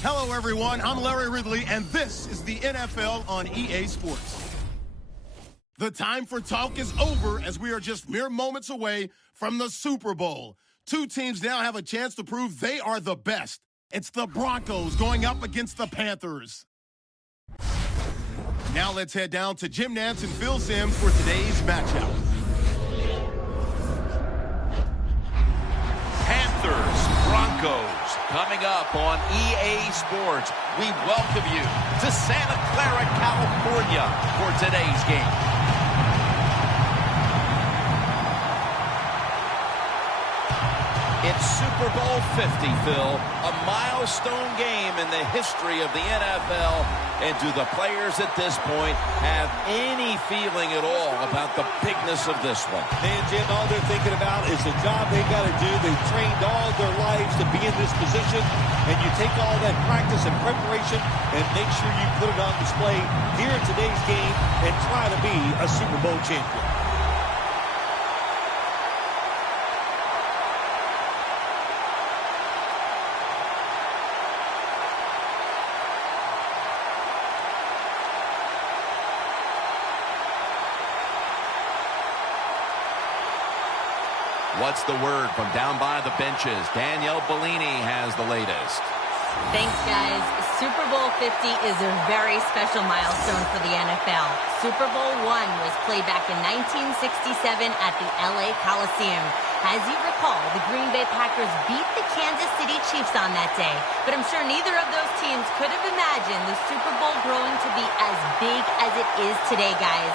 Hello, everyone. I'm Larry Ridley, and this is the NFL on EA Sports. The time for talk is over as we are just mere moments away from the Super Bowl. Two teams now have a chance to prove they are the best. It's the Broncos going up against the Panthers. Now let's head down to Jim Nantz and Phil Simms for today's matchup. Panthers, Broncos, coming up on EA Sports. We welcome you to Santa Clara, California for today's game. It's Super Bowl 50, Phil, a milestone game in the history of the NFL. And do the players at this point have any feeling at all about the bigness of this one? Man, Jim, all they're thinking about is the job they got to do. They've trained all their lives to be in this position. And you take all that practice and preparation and make sure you put it on display here in today's game and try to be a Super Bowl champion. What's the word from down by the benches? Danielle Bellini has the latest. Thanks, guys. Super Bowl 50 is a very special milestone for the NFL. Super Bowl I was played back in 1967 at the LA Coliseum. As you recall, the Green Bay Packers beat the Kansas City Chiefs on that day. But I'm sure neither of those teams could have imagined the Super Bowl growing to be as big as it is today, guys.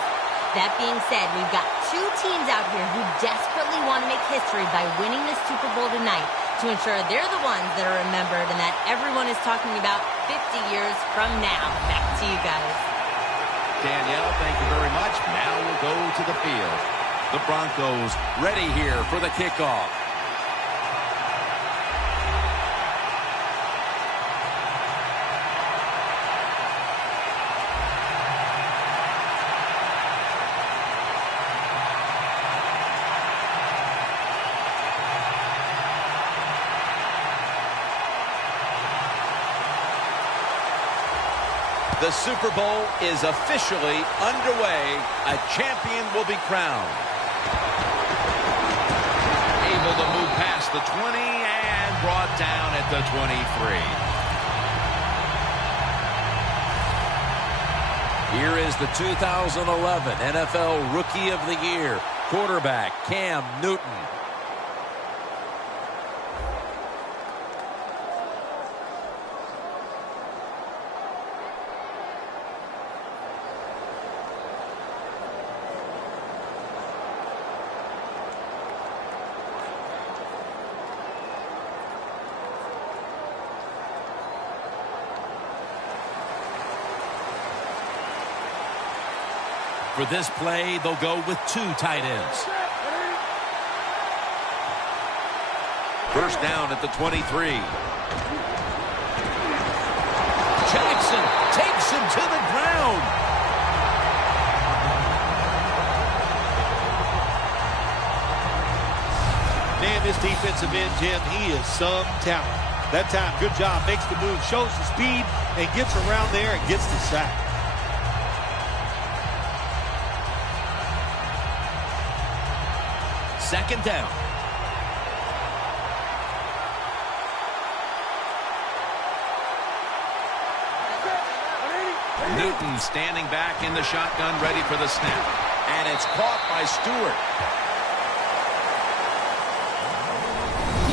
That being said, we've got two teams out here who desperately want to make history by winning the Super Bowl tonight to ensure they're the ones that are remembered and that everyone is talking about 50 years from now. Back to you guys. Danielle, thank you very much. Now we'll go to the field. The Broncos ready here for the kickoff. The Super Bowl is officially underway. A champion will be crowned. Able to move past the 20 and brought down at the 23. Here is the 2011 NFL Rookie of the Year, quarterback Cam Newton. For this play, they'll go with two tight ends. First down at the 23. Jackson takes him to the ground. Man, this defensive end, Jim, he is some talent. That time, good job, makes the move, shows the speed, and gets around there and gets the sack. Second down. Newton standing back in the shotgun, ready for the snap. And it's caught by Stewart.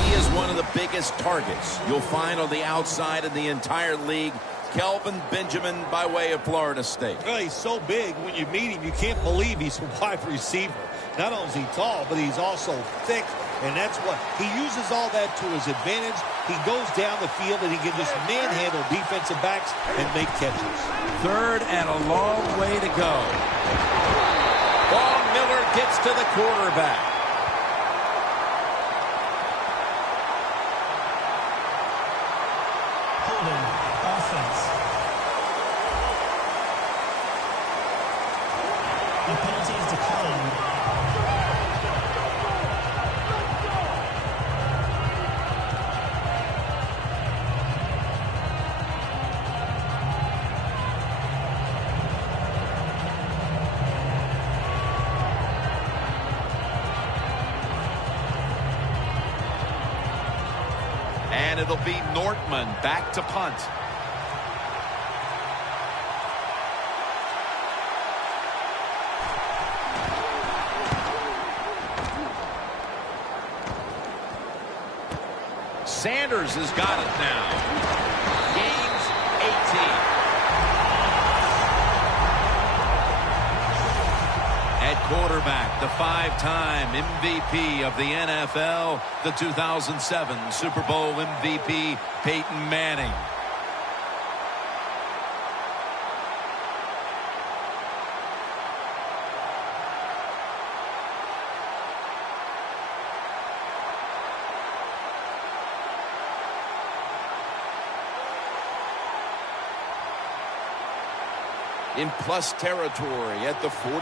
He is one of the biggest targets you'll find on the outside in the entire league. Kelvin Benjamin by way of Florida State. Oh, he's so big, when you meet him, you can't believe he's a wide receiver. Not only is he tall, but he's also thick, and that's what he uses all that to his advantage. He goes down the field, and he can just manhandle defensive backs and make catches. Third and a long way to go. Vaughn Miller gets to the quarterback. Holding offense. The penalty is declined. and it'll be Nortman back to punt. Sanders has got it now. Gains 18. At quarterback, the 5-time MVP of the NFL, the 2007 Super Bowl MVP, Peyton Manning. In plus territory at the 49.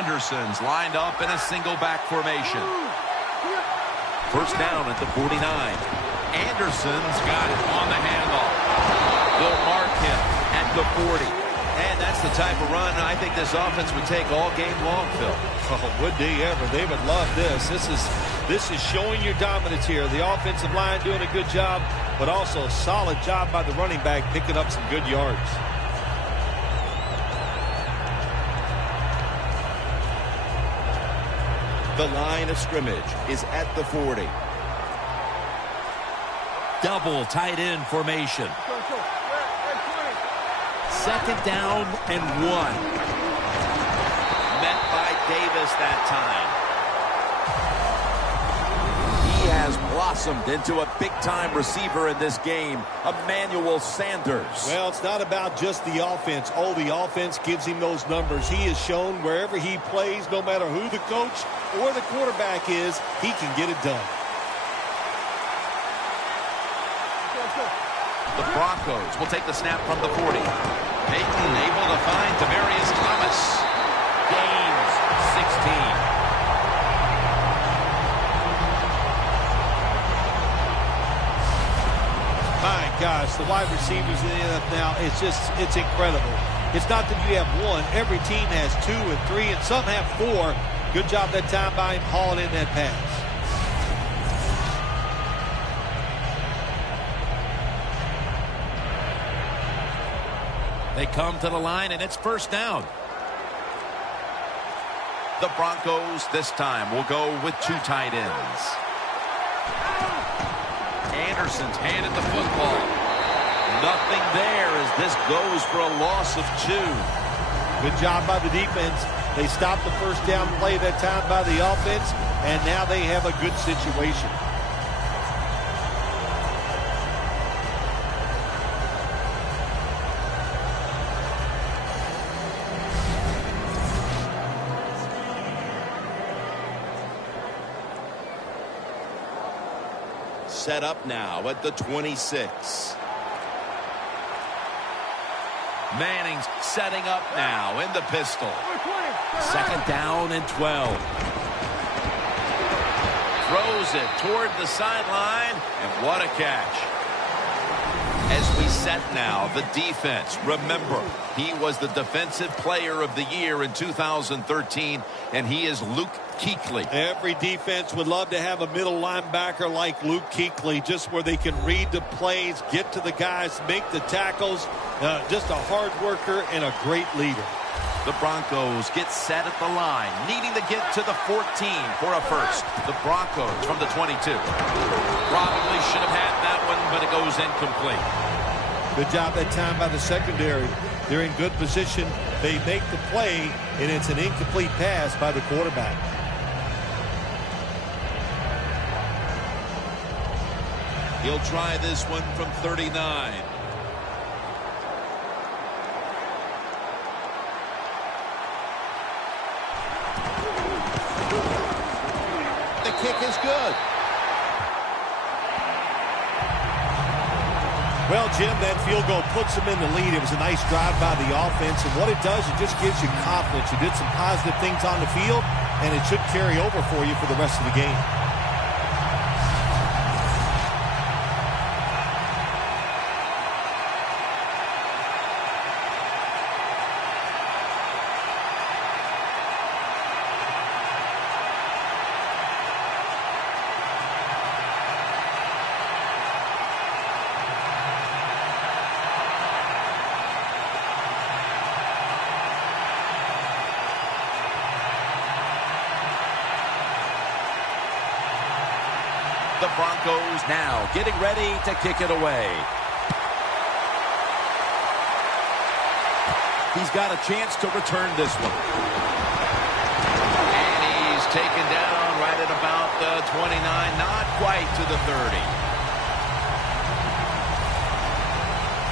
Anderson's lined up in a single back formation. First down at the 49. Anderson's got it on the handoff. They'll mark him at the 40. And that's the type of run I think this offense would take all game long, Phil. Oh, would they ever? They would love this. This is showing your dominance here. The offensive line doing a good job, but also a solid job by the running back picking up some good yards. The line of scrimmage is at the 40. Double tight end formation. Second down and 1. Met by Davis that time. He has blossomed into a big-time receiver in this game, Emmanuel Sanders. Well, it's not about just the offense. Oh, the offense gives him those numbers. He has shown wherever he plays, no matter who the coach or the quarterback is, he can get it done. The Broncos will take the snap from the 40. Peyton able to find Demaryius Thomas. Gains 16. My gosh, the wide receivers in the NFL now, it's incredible. It's not that you have one. Every team has 2 and 3, and some have 4. Good job that time by him hauling in that pass. They come to the line, and it's first down. The Broncos this time will go with 2 tight ends. Anderson's handed the football. Nothing there as this goes for a loss of 2. Good job by the defense. They stopped the first down play that time by the offense, and now they have a good situation. Set up now at the 26. Manning's setting up now in the pistol. Second down and 12. Throws it toward the sideline, and what a catch. As we set now, the defense. Remember, he was the defensive player of the year in 2013, and he is Luke Kuechly. Every defense would love to have a middle linebacker like Luke Kuechly, just where they can read the plays, get to the guys, make the tackles. Just a hard worker and a great leader. The Broncos get set at the line, needing to get to the 14 for a first. The Broncos from the 22. Probably should have had that one, but it goes incomplete. Good job that time by the secondary. They're in good position. They make the play, and it's an incomplete pass by the quarterback. He'll try this one from 39. The kick is good. Well, Jim, that field goal puts them in the lead. It was a nice drive by the offense, and what it does, it just gives you confidence. You did some positive things on the field, and it should carry over for you for the rest of the game. the Broncos now getting ready to kick it away. He's got a chance to return this one. And he's taken down right at about the 29, not quite to the 30.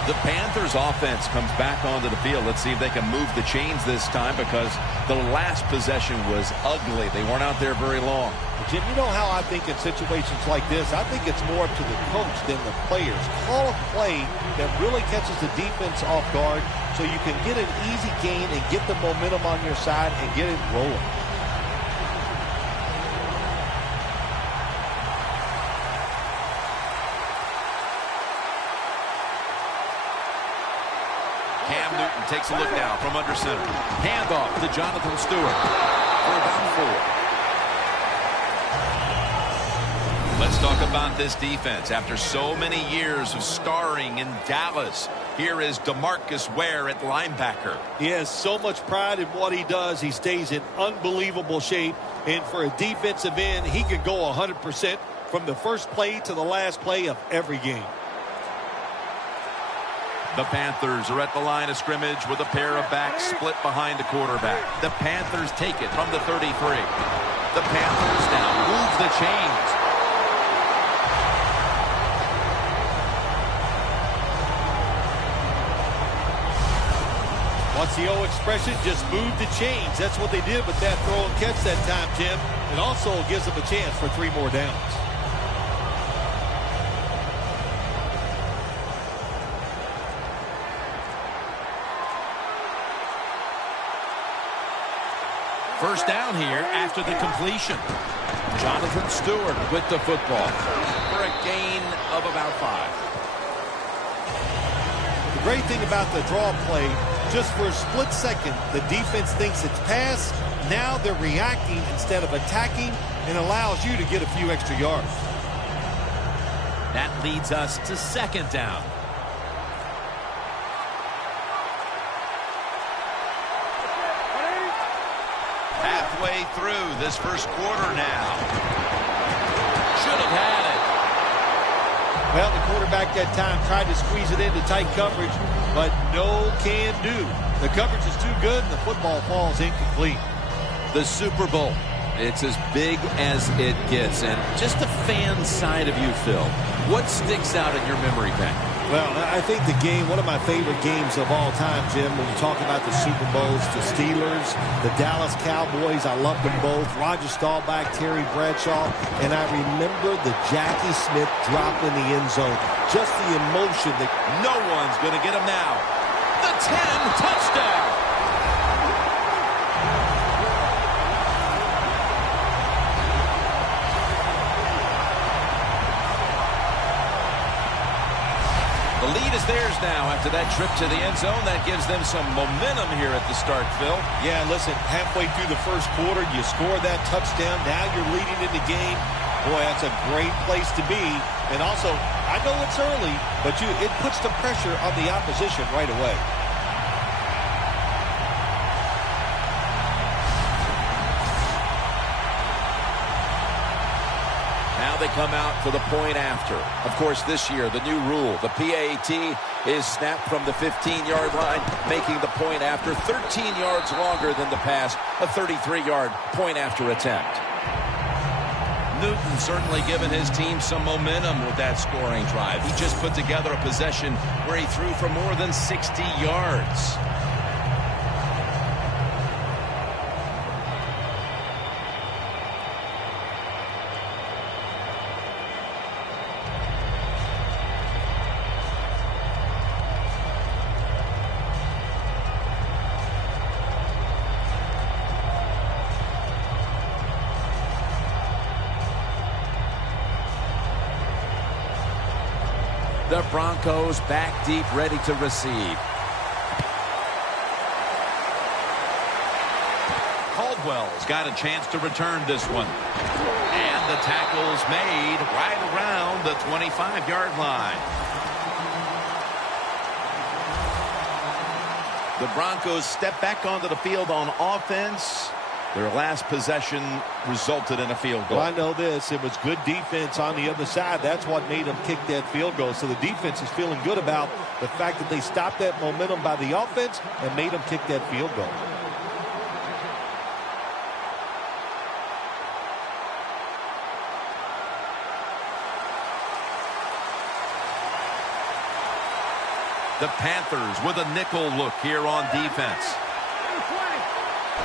The Panthers offense comes back onto the field. Let's see if they can move the chains this time, because the last possession was ugly. They weren't out there very long. Jim, you know how I think in situations like this, I think it's more up to the coach than the players. Call a play that really catches the defense off guard so you can get an easy gain and get the momentum on your side and get it rolling. Cam Newton takes a look now from under center. Handoff to Jonathan Stewart for about 4. Let's talk about this defense. After so many years of starring in Dallas, here is DeMarcus Ware at linebacker. He has so much pride in what he does. He stays in unbelievable shape. And for a defensive end, he can go 100% from the first play to the last play of every game. The Panthers are at the line of scrimmage with a pair of backs split behind the quarterback. The Panthers take it from the 33. The Panthers now move the chains. What's the old expression? Just move the chains. That's what they did with that throw and catch that time, Jim. It also gives them a chance for 3 more downs. First down here after the completion. Jonathan Stewart with the football for a gain of about 5. The great thing about the draw play, just for a split second, the defense thinks it's pass. Now they're reacting instead of attacking, and allows you to get a few extra yards. That leads us to second down. Halfway through this first quarter now. Should have had it. Well, the quarterback that time tried to squeeze it into tight coverage, but no can do. The coverage is too good, and the football falls incomplete. The Super Bowl. It's as big as it gets. And just the fan side of you, Phil, what sticks out in your memory bank? Well, I think the game, one of my favorite games of all time, Jim, when you talk about the Super Bowls, the Steelers, the Dallas Cowboys, I love them both. Roger Staubach, Terry Bradshaw, and I remember the Jackie Smith drop in the end zone. Just the emotion that no one's going to get him now. The 10 touchdown. The lead is theirs now after that trip to the end zone. That gives them some momentum here at the start, Phil. Yeah, listen, halfway through the first quarter, you score that touchdown. Now you're leading in the game. Boy, that's a great place to be. And also, I know it's early, but it puts the pressure on the opposition right away. They come out for the point after. Of course, this year, the new rule, the PAT, is snapped from the 15-yard line, making the point after 13 yards longer than the pass, a 33-yard point after attempt. Newton certainly given his team some momentum with that scoring drive. He just put together a possession where he threw for more than 60 yards. The Broncos back deep, ready to receive. Caldwell's got a chance to return this one. And the tackle's made right around the 25-yard line. The Broncos step back onto the field on offense. Their last possession resulted in a field goal. Well, I know this. It was good defense on the other side. That's what made them kick that field goal. So the defense is feeling good about the fact that they stopped that momentum by the offense and made them kick that field goal. The Panthers with a nickel look here on defense.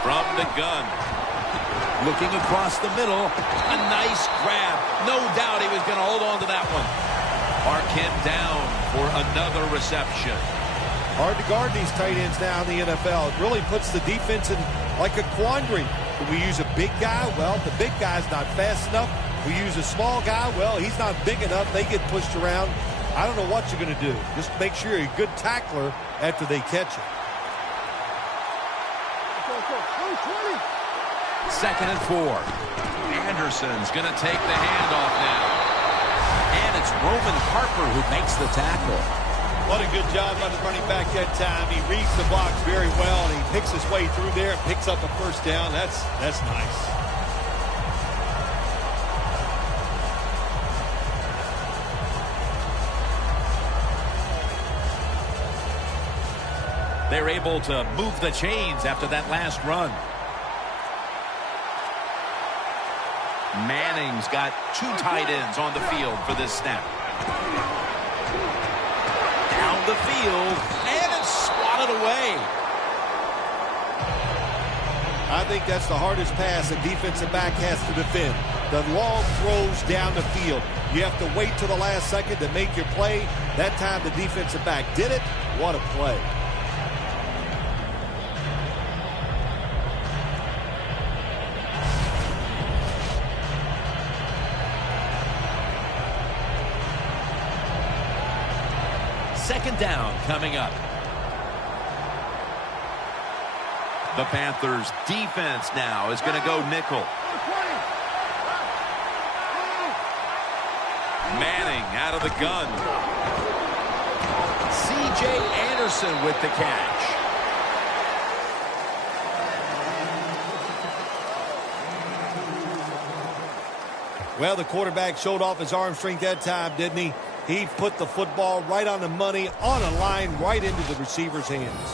From the gun. Looking across the middle. A nice grab. No doubt he was going to hold on to that one. Arquette down for another reception. Hard to guard these tight ends now in the NFL. It really puts the defense in like a quandary. Do we use a big guy? Well, the big guy's not fast enough. We use a small guy. Well, he's not big enough. They get pushed around. I don't know what you're going to do. Just make sure you're a good tackler after they catch you. 2nd and 4. Anderson's going to take the handoff now. And it's Roman Harper who makes the tackle. What a good job by the running back that time. He reads the box very well, and he picks his way through there and picks up a first down. That's nice. They're able to move the chains after that last run. Manning's got 2 tight ends on the field for this snap. Down the field, and it's swatted away. I think that's the hardest pass a defensive back has to defend. The long throws down the field. You have to wait till the last second to make your play. That time the defensive back did it. What a play. Second down coming up. The Panthers defense now is going to go nickel. Manning out of the gun. C.J. Anderson with the catch. Well, the quarterback showed off his arm strength that time, didn't he? He put the football right on the money, on a line, right into the receiver's hands.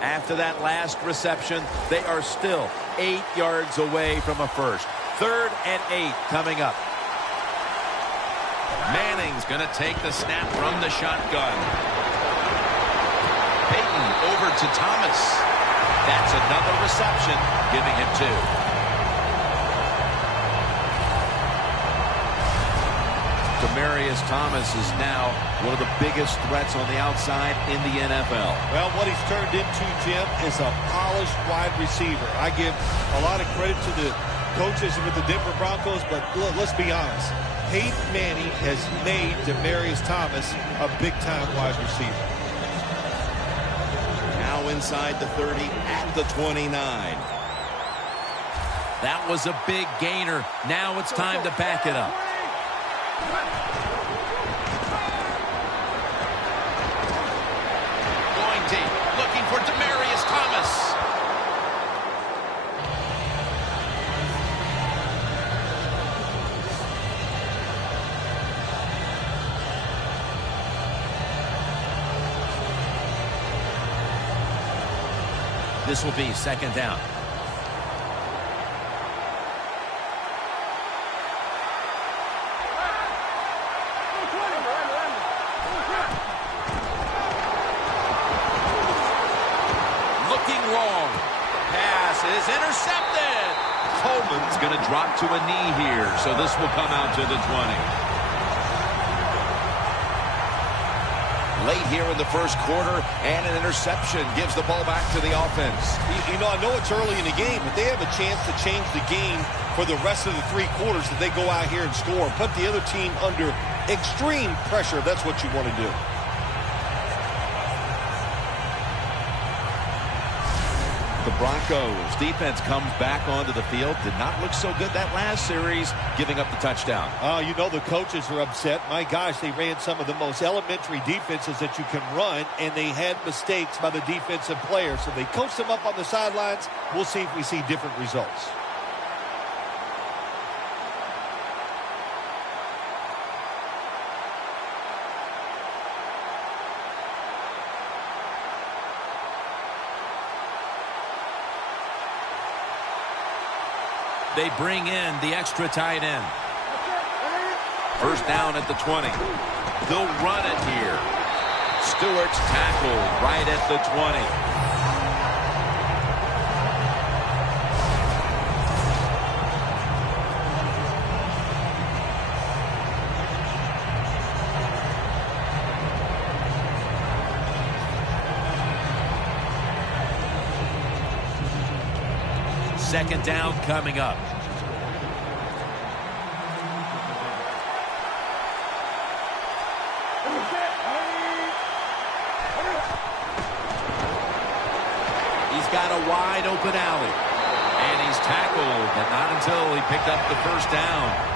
After that last reception, they are still 8 yards away from a first. 3rd and 8 coming up. Manning's going to take the snap from the shotgun. Peyton over to Thomas. That's another reception, giving him 2. Demaryius Thomas is now one of the biggest threats on the outside in the NFL. Well, what he's turned into, Jim, is a polished wide receiver. I give a lot of credit to the coaches with the Denver Broncos, but let's be honest. Peyton Manning has made Demaryius Thomas a big-time wide receiver. Now inside the 30 at the 29. That was a big gainer. Now it's time to back it up. Going deep, looking for Demaryius Thomas. This will be 2nd down. Looking long. Pass is intercepted. Coleman's going to drop to a knee here, so this will come out to the 20. Late here in the first quarter, and an interception gives the ball back to the offense. You know, I know it's early in the game, but they have a chance to change the game for the rest of the 3 quarters if they go out here and score. Put the other team under extreme pressure. That's what you want to do. The Broncos defense comes back onto the field. Did not look so good that last series, giving up the touchdown. Oh, you know the coaches are upset. My gosh, they ran some of the most elementary defenses that you can run, and they had mistakes by the defensive players. So they coached them up on the sidelines. We'll see if we see different results. They bring in the extra tight end. First down at the 20. They'll run it here. Stewart's tackled right at the 20. Second down coming up. He's got a wide open alley. And he's tackled, but not until he picked up the first down.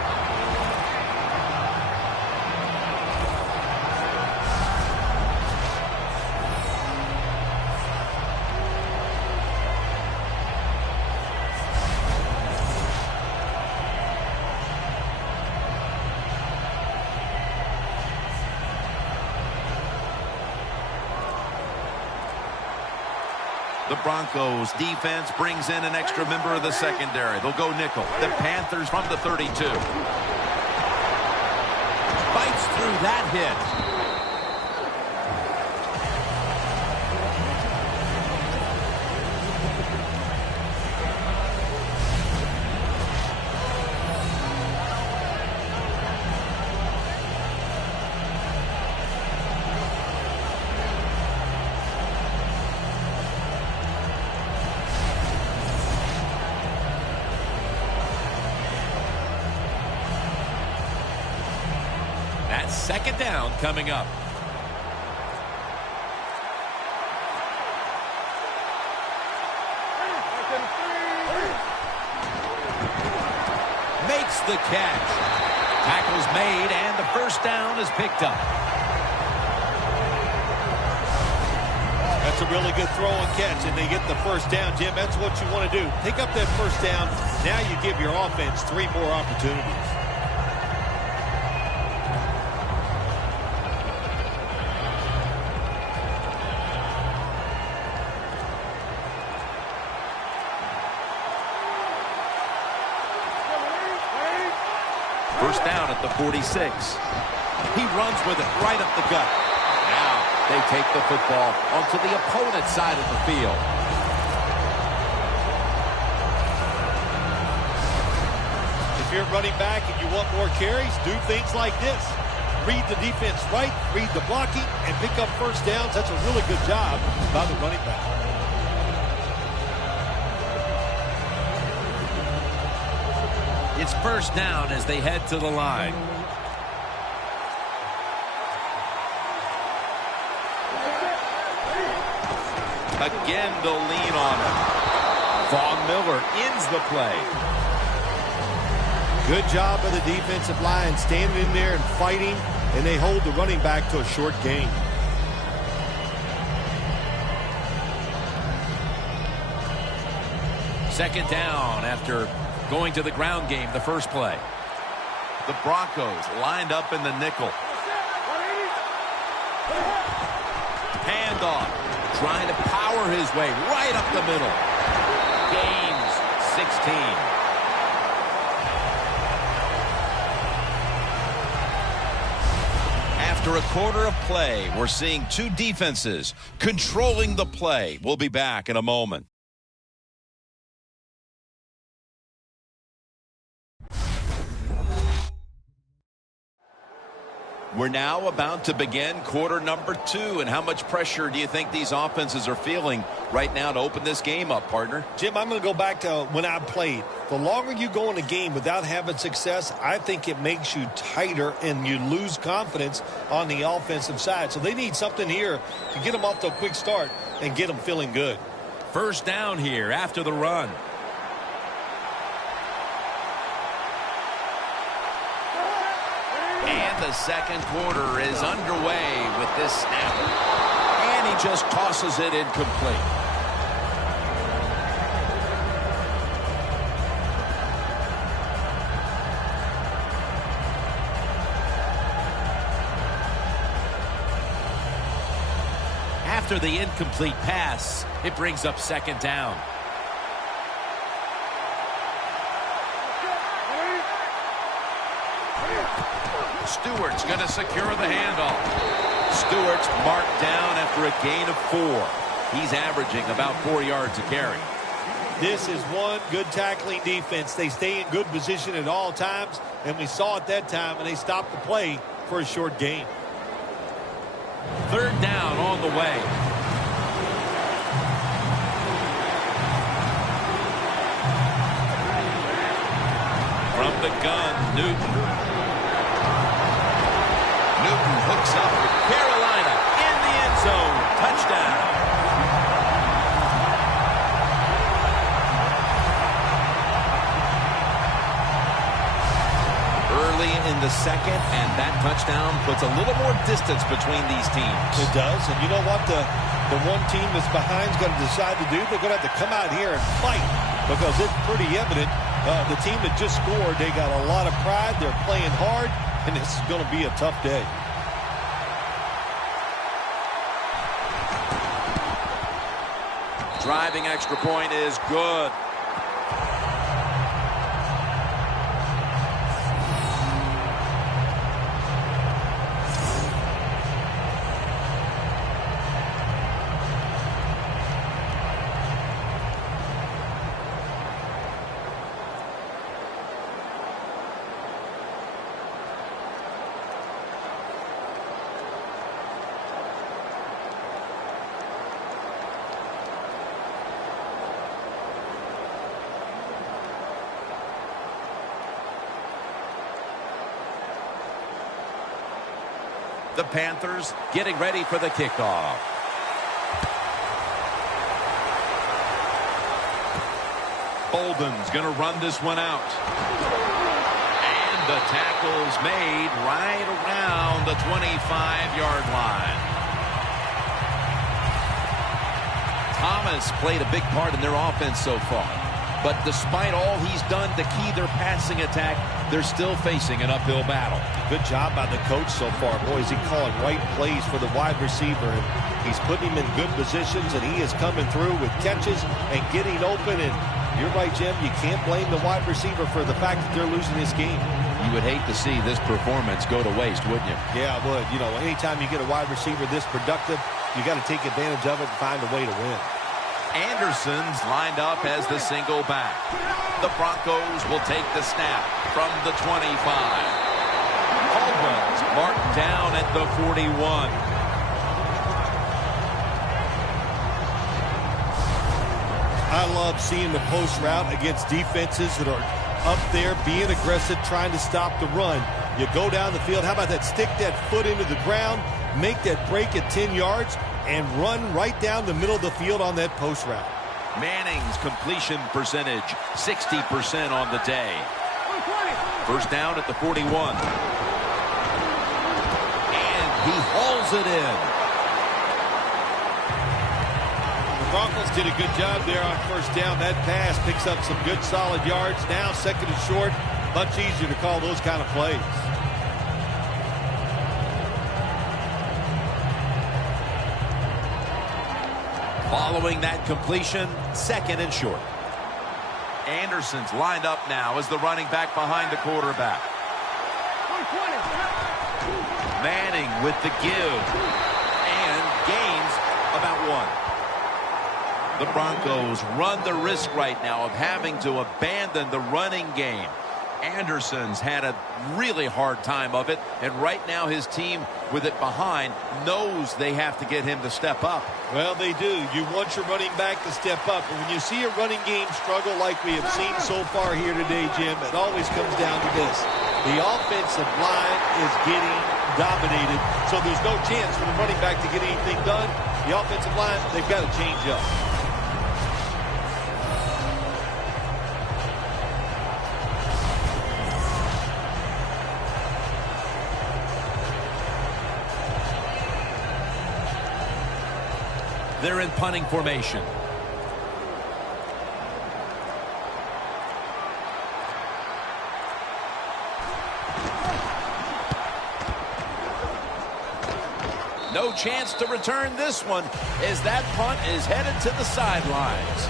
The Broncos defense brings in an extra member of the secondary. They'll go nickel. The Panthers from the 32. Bites through that hit. Second down coming up. Makes the catch. Tackle's made, and the first down is picked up. That's a really good throw and catch, and they get the first down, Jim. That's what you want to do. Pick up that first down. Now you give your offense 3 more opportunities. First down at the 46. He runs with it right up the gut. Now they take the football onto the opponent's side of the field. If you're running back and you want more carries, do things like this. Read the defense right, read the blocking, and pick up first downs. That's a really good job by the running back. It's first down as they head to the line. Again, they'll lean on him. Von Miller ends the play. Good job by the defensive line standing in there and fighting, and they hold the running back to a short gain. Second down after going to the ground game the first play. The Broncos lined up in the nickel. Handoff. Trying to power his way right up the middle. Gains 16. After a quarter of play, we're seeing two defenses controlling the play. We'll be back in a moment. We're now about to begin quarter number 2. And how much pressure do you think these offenses are feeling right now to open this game up, partner? Jim, I'm going to go back to when I played. The longer you go in a game without having success, I think it makes you tighter and you lose confidence on the offensive side. So they need something here to get them off to a quick start and get them feeling good. First down here after the run. And the second quarter is underway with this snap. And he just tosses it incomplete. After the incomplete pass, it brings up second down. Stewart's going to secure the handoff. Stewart's marked down after a gain of 4. He's averaging about 4 yards a carry. This is one good tackling defense. They stay in good position at all times, and we saw it that time, and they stopped the play for a short gain. Third down on the way. From the gun, Newton. Newton hooks up with Carolina in the end zone. Touchdown. Early in the second, and that touchdown puts a little more distance between these teams. It does, and you know what? The one team that's behind is going to decide to do. They're going to have to come out here and fight because it's pretty evident. The team that just scored, they got a lot of pride. They're playing hard, and this is going to be a tough day. Driving extra point is good. The Panthers getting ready for the kickoff. Bolden's going to run this one out. And the tackle's made right around the 25-yard line. Thomas played a big part in their offense so far. But despite all he's done to key their passing attack, they're still facing an uphill battle. Good job by the coach so far. Boy, is he calling right plays for the wide receiver. And he's putting him in good positions, and he is coming through with catches and getting open. And you're right, Jim, you can't blame the wide receiver for the fact that they're losing this game. You would hate to see this performance go to waste, wouldn't you? Yeah, I would. You know, anytime you get a wide receiver this productive, you got to take advantage of it and find a way to win. Anderson's lined up as the single back. The Broncos will take the snap from the 25. Caldwell's marked down at the 41. I love seeing the post route against defenses that are up there being aggressive, trying to stop the run. You go down the field. How about that? Stick that foot into the ground, make that break at 10 yards, and run right down the middle of the field on that post route. Manning's completion percentage, 60% on the day. First down at the 41. And he hauls it in. The Broncos did a good job there on first down. That pass picks up some good solid yards. Now second and short, much easier to call those kind of plays. Following that completion, second and short. Anderson's lined up now as the running back behind the quarterback. Manning with the give. And gains about 1. The Broncos run the risk right now of having to abandon the running game. Anderson's had a really hard time of it, and right now his team with it behind knows they have to get him to step up. Well, they do. You want your running back to step up, and when you see a running game struggle like we have seen so far here today, Jim, it always comes down to this. The offensive line is getting dominated, so there's no chance for the running back to get anything done. The offensive line, they've got to change up. They're in punting formation. No chance to return this one as that punt is headed to the sidelines.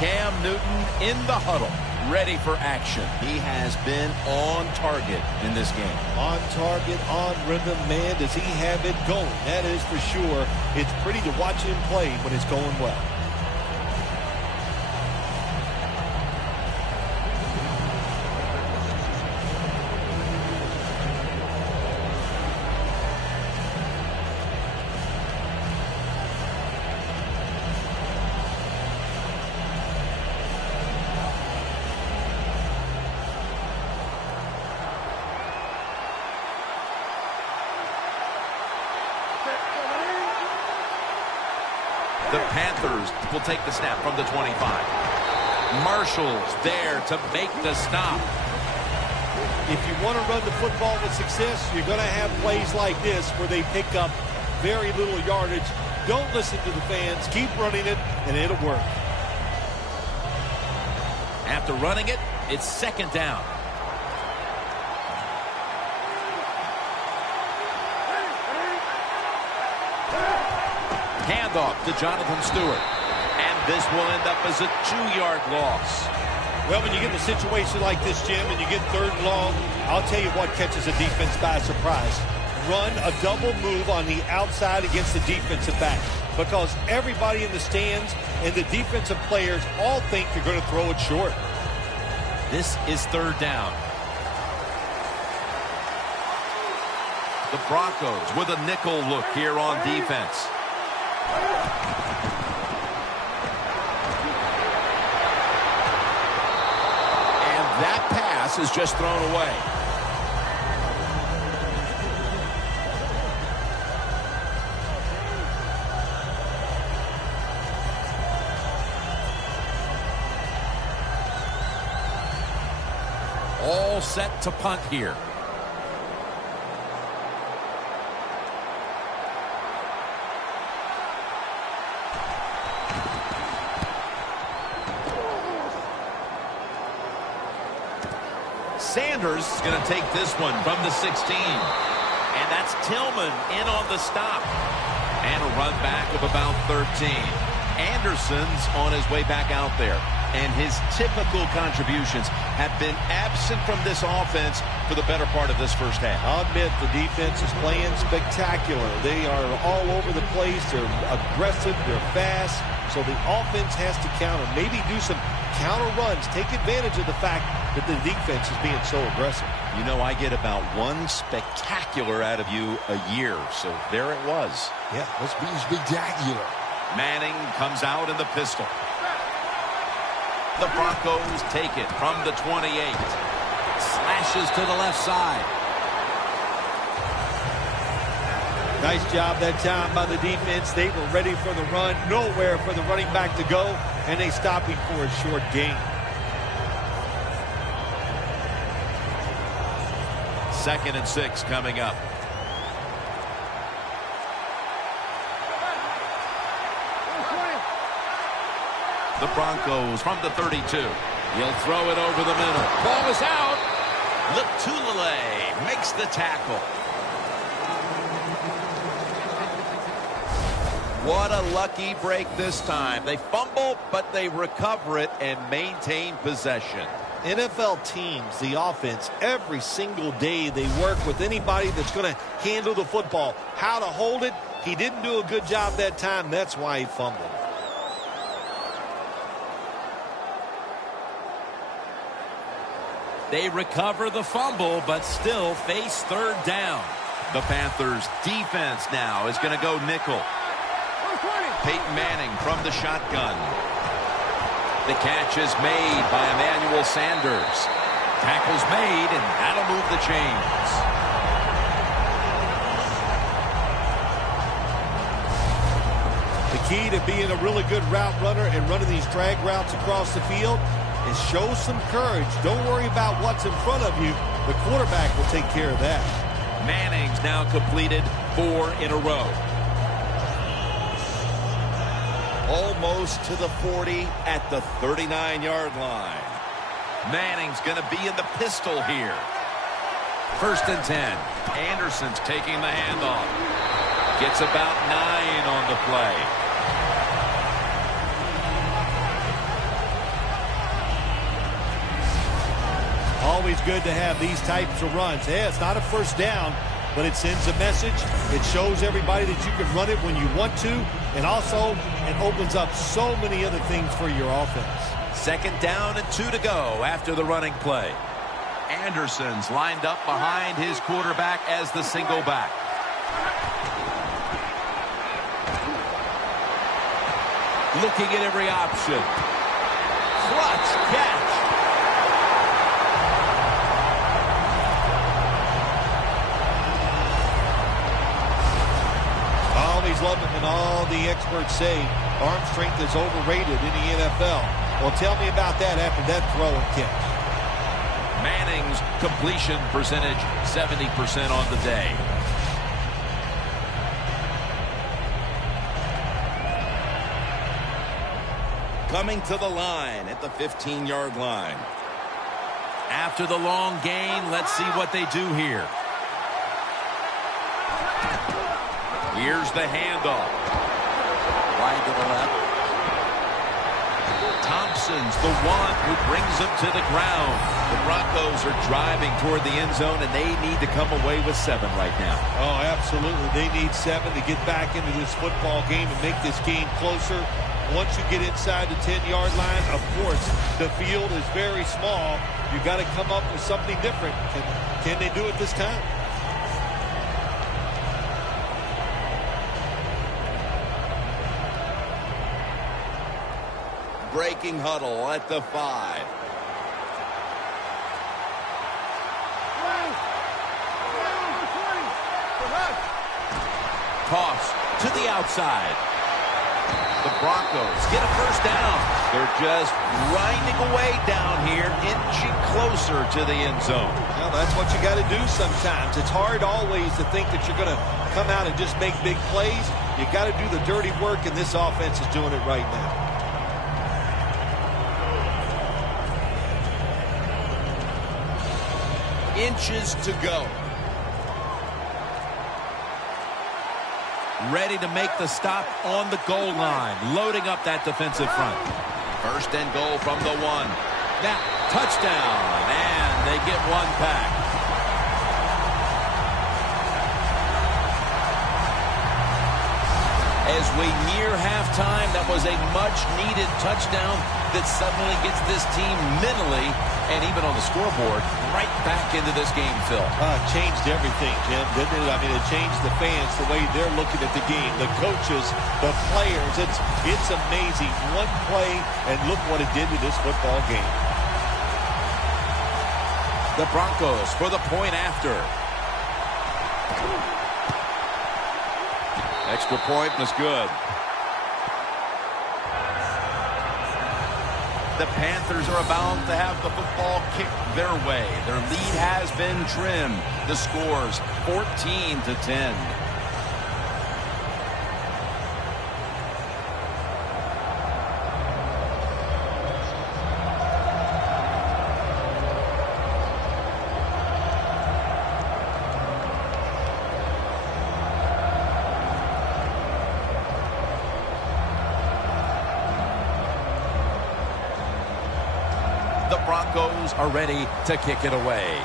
Cam Newton in the huddle, ready for action. He has been on target in this game. On target, on rhythm, man, does he have it going. That is for sure. It's pretty to watch him play when it's going well. The Panthers will take the snap from the 25. Marshall's there to make the stop. If you want to run the football with success, you're going to have plays like this where they pick up very little yardage. Don't listen to the fans. Keep running it, and it'll work. After running it, it's second down. Handoff to Jonathan Stewart. And this will end up as a 2-yard loss. Well, when you get in a situation like this, Jim, and you get third and long, I'll tell you what catches a defense by surprise. Run a double move on the outside against the defensive back. Because everybody in the stands and the defensive players all think you're going to throw it short. This is third down. The Broncos with a nickel look here on defense. And that pass is just thrown away. All set to punt here. Sanders is going to take this one from the 16. And that's Tillman in on the stop. And a run back of about 13. Anderson's on his way back out there. And his typical contributions have been absent from this offense for the better part of this first half. I'll admit the defense is playing spectacular. They are all over the place. They're aggressive. They're fast. So the offense has to counter. Maybe do some counter runs. Take advantage of the fact that the defense is being so aggressive. You know, I get about one spectacular out of you a year. So there it was. Yeah, let's be spectacular. Manning comes out in the pistol. The Broncos take it from the 28. Slashes to the left side. Nice job that time by the defense. They were ready for the run. Nowhere for the running back to go. And they stop him for a short gain. Second and 6 coming up. The Broncos from the 32. He'll throw it over the middle. Ball is out. Latulele makes the tackle. What a lucky break this time. They fumble, but they recover it and maintain possession. NFL teams, the offense, every single day they work with anybody that's going to handle the football. How to hold it. He didn't do a good job that time. That's why he fumbled. They recover the fumble, but still face third down. The Panthers defense now is going to go nickel. Peyton Manning from the shotgun. The catch is made by Emmanuel Sanders. Tackle's made, and that'll move the chains. The key to being a really good route runner and running these drag routes across the field is show some courage. Don't worry about what's in front of you. The quarterback will take care of that. Manning's now completed 4 in a row. Almost to the 40 at the 39-yard line. Manning's going to be in the pistol here. 1st and 10. Anderson's taking the handoff. Gets about 9 on the play. Always good to have these types of runs. Yeah, it's not a first down, but it sends a message. It shows everybody that you can run it when you want to, and also it opens up so many other things for your offense. 2nd down and 2 to go after the running play. Anderson's lined up behind his quarterback as the single back. Looking at every option. Clutch catch. Always love it when all the experts say arm strength is overrated in the NFL. Well, tell me about that after that throw and catch. Manning's completion percentage 70% on the day. Coming to the line at the 15-yard line. After the long gain, let's see what they do here. Here's the handoff. Wide to the left. Thompson's the one who brings him to the ground. The Broncos are driving toward the end zone, and they need to come away with 7 right now. Oh, absolutely. They need 7 to get back into this football game and make this game closer. Once you get inside the 10-yard line, of course, the field is very small. You got to come up with something different. Can they do it this time? Breaking huddle at the 5. Toss to the outside. The Broncos get a 1st down. They're just grinding away down here, inching closer to the end zone. Well, that's what you got to do sometimes. It's hard always to think that you're going to come out and just make big plays. You got to do the dirty work, and this offense is doing it right now. Inches to go. Ready to make the stop on the goal line. Loading up that defensive front. 1st and goal from the 1. Now, touchdown. And they get 1 back. As we near halftime, that was a much-needed touchdown that suddenly gets this team mentally and even on the scoreboard right back into this game, Phil. Changed everything, Jim, didn't it? I mean, it changed the fans, the way they're looking at the game, the coaches, the players. It's amazing. One play, and look what it did to this football game. The Broncos for the point after. Extra point was good. The Panthers are about to have the football kicked their way. Their lead has been trimmed. The score's 14-10. The Broncos are ready to kick it away.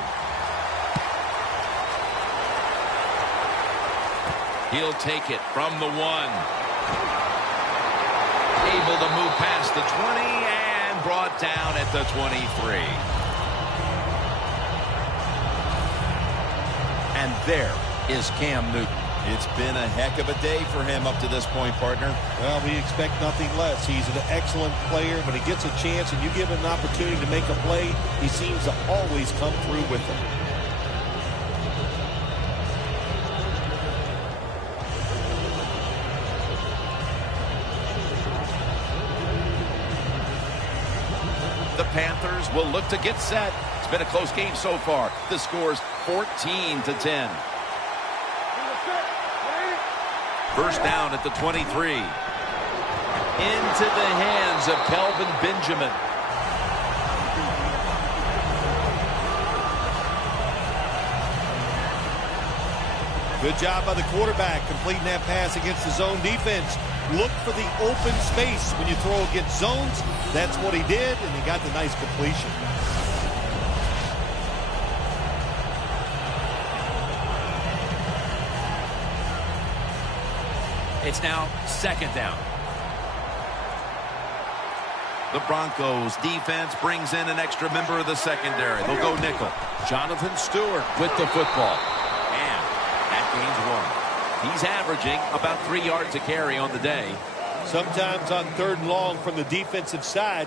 He'll take it from the 1. Able to move past the 20 and brought down at the 23. And there is Cam Newton. It's been a heck of a day for him up to this point, partner. Well, we expect nothing less. He's an excellent player. When he gets a chance and you give him an opportunity to make a play, he seems to always come through with them. The Panthers will look to get set. It's been a close game so far. The score's 14-10. 1st down at the 23. into the hands of Kelvin Benjamin. Good job by the quarterback completing that pass against the zone defense. Look for the open space when you throw against zones. That's what he did, and he got the nice completion. It's now second down. The Broncos defense brings in an extra member of the secondary. They'll go nickel. Jonathan Stewart with the football. And that gains 1. He's averaging about 3 yards a carry on the day. Sometimes on 3rd and long from the defensive side,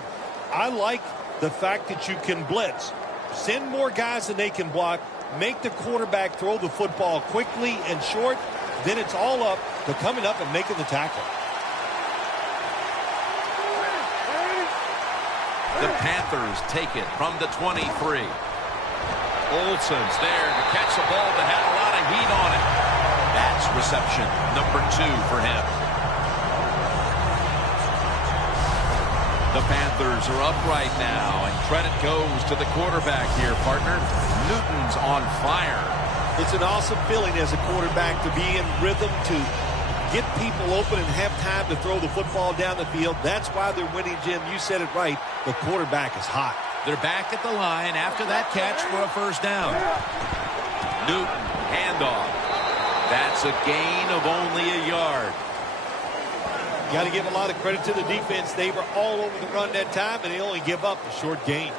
I like the fact that you can blitz. Send more guys than they can block. Make the quarterback throw the football quickly and short. Then it's all up to coming up and making the tackle. The Panthers take it from the 23. Olsen's there to catch the ball that had a lot of heat on it. That's reception number 2 for him. The Panthers are up right now, and credit goes to the quarterback here, partner. Newton's on fire. It's an awesome feeling as a quarterback to be in rhythm, to get people open and have time to throw the football down the field. That's why they're winning, Jim. You said it right. The quarterback is hot. They're back at the line after that catch for a first down. Newton, handoff. That's a gain of only a yard. Got to give a lot of credit to the defense. They were all over the run that time, and they only give up a short gain.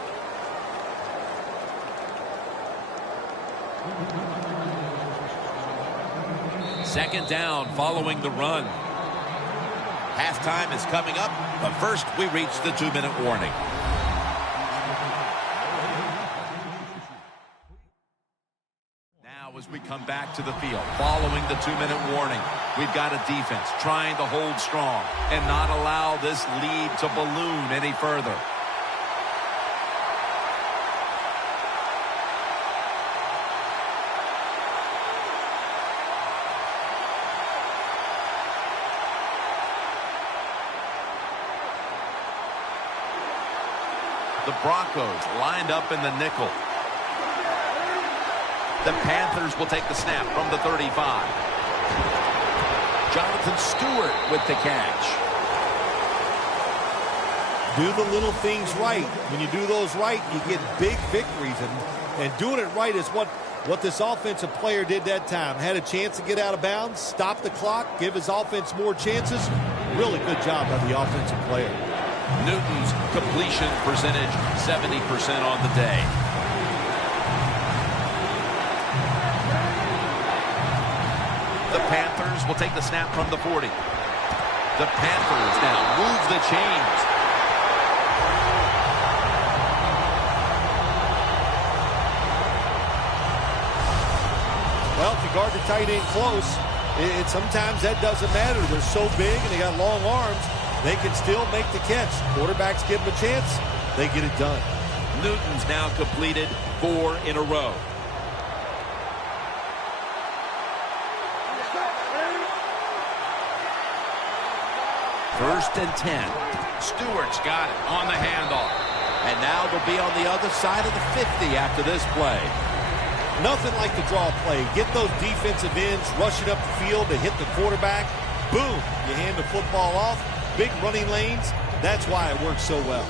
Second down following the run. Halftime is coming up, but first we reach the 2-minute warning. Now as we come back to the field, following the 2-minute warning, we've got a defense trying to hold strong and not allow this lead to balloon any further. The Broncos lined up in the nickel. The Panthers will take the snap from the 35. Jonathan Stewart with the catch. Do the little things right. When you do those right, you get big victories. And doing it right is what this offensive player did that time. Had a chance to get out of bounds, stop the clock, give his offense more chances. Really good job by the offensive player. Newton's completion percentage, 70% on the day. The Panthers will take the snap from the 40. The Panthers now move the chains. Well, if you guard the tight end close, sometimes that doesn't matter. They're so big and they got long arms. They can still make the catch. Quarterbacks give them a chance. They get it done. Newton's now completed 4 in a row. First and 10. Stewart's got it on the handoff. And now they'll be on the other side of the 50 after this play. Nothing like the draw play. Get those defensive ends rushing up the field to hit the quarterback. Boom. You hand the football off. Big running lanes. That's why it works so well.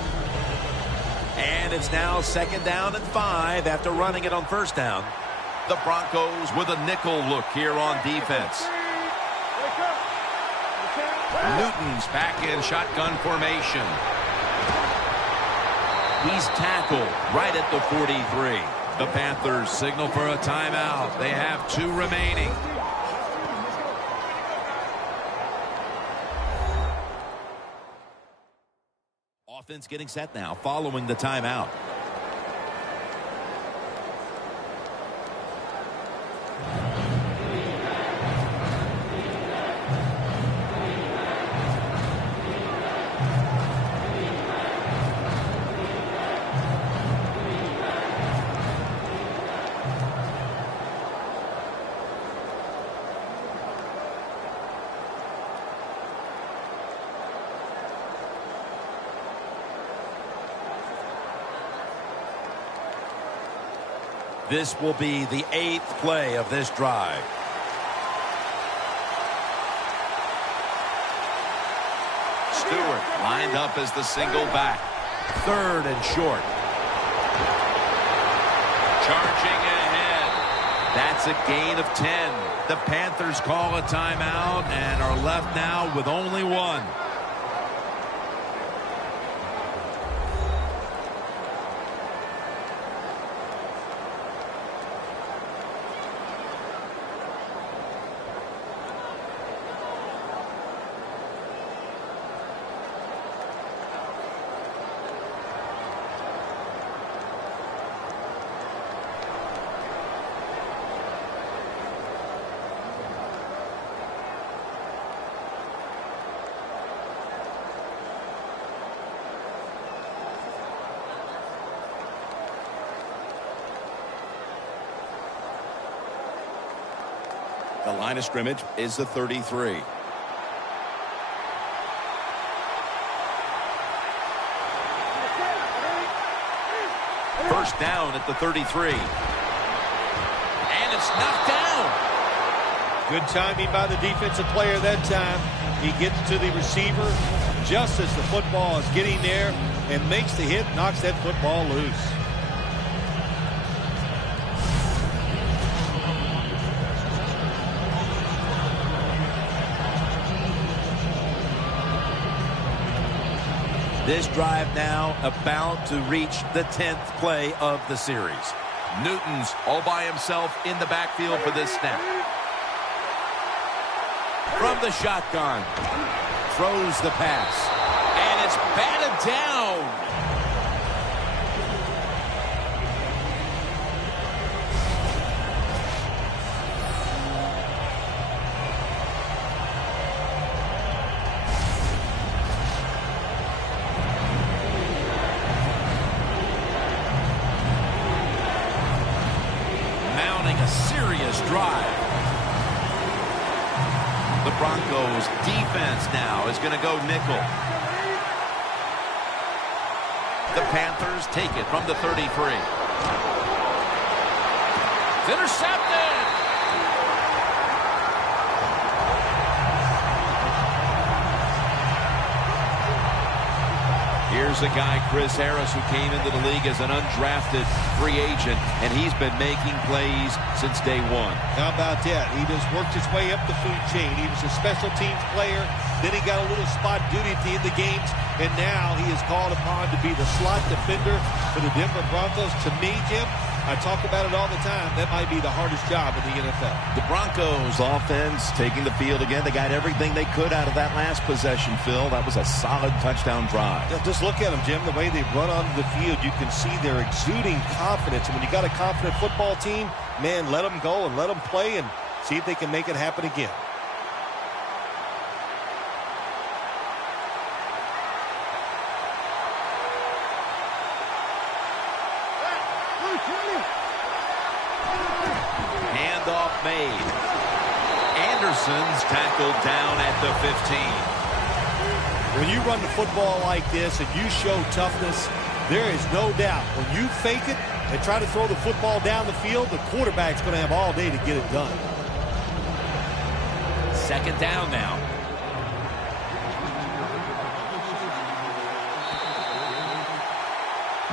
And it's now second down and 5 after running it on first down. The Broncos with a nickel look here on defense. Newton's back in shotgun formation. He's tackled right at the 43. The Panthers signal for a timeout. They have 2 remaining. Offense getting set now following the timeout. This will be the 8th play of this drive. Stewart lined up as the single back. 3rd and short. Charging ahead. That's a gain of 10. The Panthers call a timeout and are left now with only one. The line of scrimmage is the 33. First down at the 33. And it's knocked down. Good timing by the defensive player that time. He gets to the receiver just as the football is getting there and makes the hit, knocks that football loose. This drive now about to reach the 10th play of the series. Newton's all by himself in the backfield for this snap. From the shotgun. Throws the pass. And it's batted down. Drive. The Broncos defense now is going to go nickel. The Panthers take it from the 33. It's intercepted. Here's a guy, Chris Harris, who came into the league as an undrafted free agent, and he's been making plays since day one. How about that? He just worked his way up the food chain. He was a special teams player. Then he got a little spot duty at the end of the games, and now he is called upon to be the slot defender for the Denver Broncos. To me, Jim, I talk about it all the time. That might be the hardest job in the NFL. The Broncos offense taking the field again. They got everything they could out of that last possession, Phil. That was a solid touchdown drive. Yeah, just look at them, Jim. The way they run onto the field, you can see they're exuding confidence. And when you got a confident football team, man, let them go and let them play and see if they can make it happen again. Handoff made. Anderson's tackled down at the 15. When you run the football like this and you show toughness, there is no doubt when you fake it and try to throw the football down the field, the quarterback's going to have all day to get it done. 2nd down now.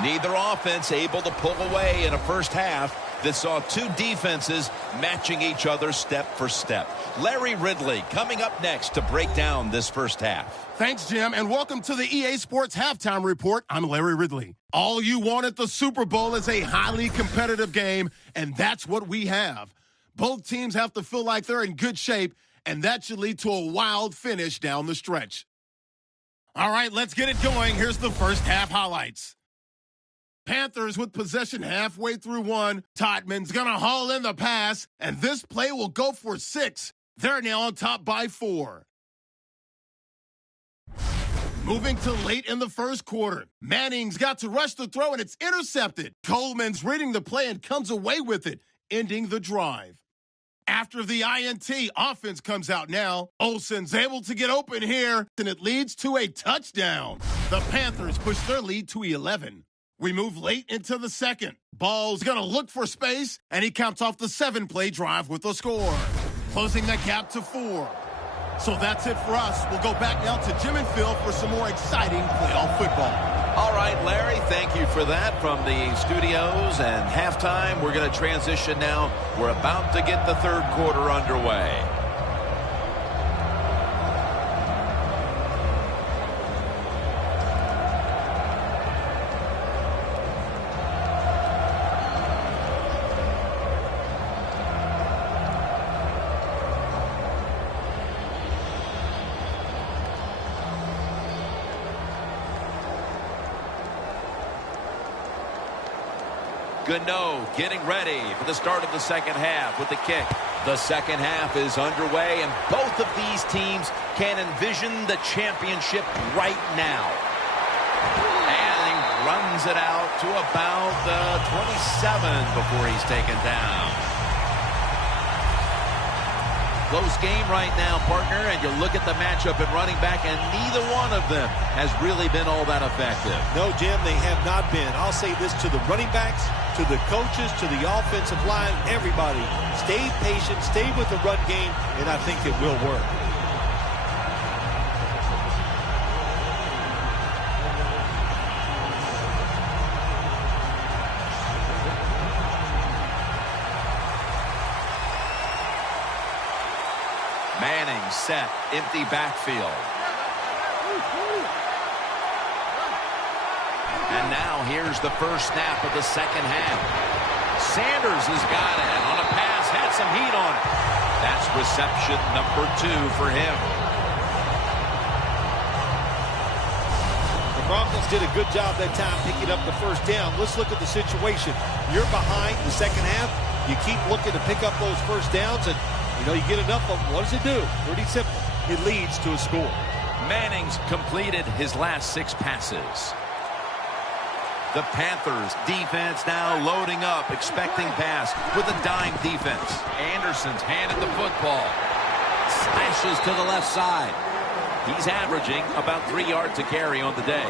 Neither offense able to pull away in a first half that saw two defenses matching each other step for step. Larry Ridley coming up next to break down this first half. Thanks, Jim, and welcome to the EA Sports Halftime Report. I'm Larry Ridley. All you want at the Super Bowl is a highly competitive game, and that's what we have. Both teams have to feel like they're in good shape, and that should lead to a wild finish down the stretch. All right, let's get it going. Here's the first half highlights. Panthers with possession halfway through one. Totman's going to haul in the pass, and this play will go for 6. They're now on top by 4. Moving to late in the first quarter. Manning's got to rush the throw, and it's intercepted. Coleman's reading the play and comes away with it, ending the drive. After the INT, offense comes out now. Olsen's able to get open here, and it leads to a touchdown. The Panthers push their lead to 11. We move late into the second. Ball's going to look for space, and he counts off the 7-play drive with a score, closing that gap to 4. So that's it for us. We'll go back now to Jim and Phil for some more exciting playoff football. All right, Larry, thank you for that from the studios. And halftime, we're going to transition now. We're about to get the third quarter underway. Gano getting ready for the start of the second half with the kick. The second half is underway, and both of these teams can envision the championship right now. And he runs it out to about the 27 before he's taken down. Close game right now, partner, and you look at the matchup at running back, and neither one of them has really been all that effective. No, Jim, they have not been. I'll say this to the running backs, to the coaches, to the offensive line, everybody. Stay patient, stay with the run game, and I think it will work. Manning set, empty backfield. And now here's the first snap of the second half. Sanders has got it on a pass, had some heat on it. That's reception number 2 for him. The Broncos did a good job that time picking up the first down. Let's look at the situation. You're behind the second half. You keep looking to pick up those first downs, and you get enough of them. What does it do? Pretty simple. It leads to a score. Manning's completed his last 6 passes. The Panthers defense now loading up, expecting pass with a dime defense. Anderson's handed the football. Slashes to the left side. He's averaging about 3 yards a carry on the day.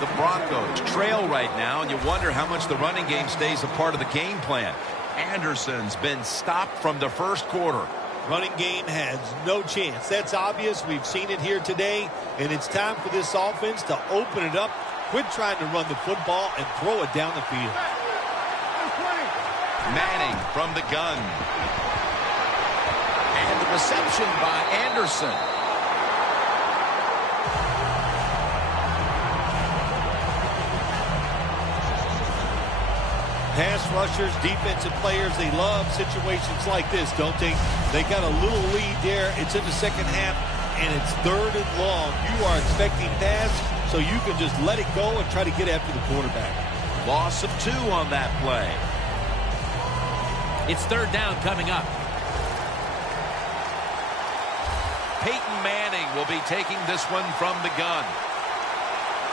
The Broncos trail right now, and you wonder how much the running game stays a part of the game plan. Anderson's been stopped from the first quarter. Running game has no chance. That's obvious. We've seen it here today, and it's time for this offense to open it up. Quit trying to run the football and throw it down the field. Manning from the gun. And the reception by Anderson. Pass rushers, defensive players, they love situations like this, don't they? They got a little lead there. It's in the second half, and it's 3rd and long. You are expecting pass, so you can just let it go and try to get after the quarterback. Loss of 2 on that play. It's 3rd down coming up. Peyton Manning will be taking this one from the gun.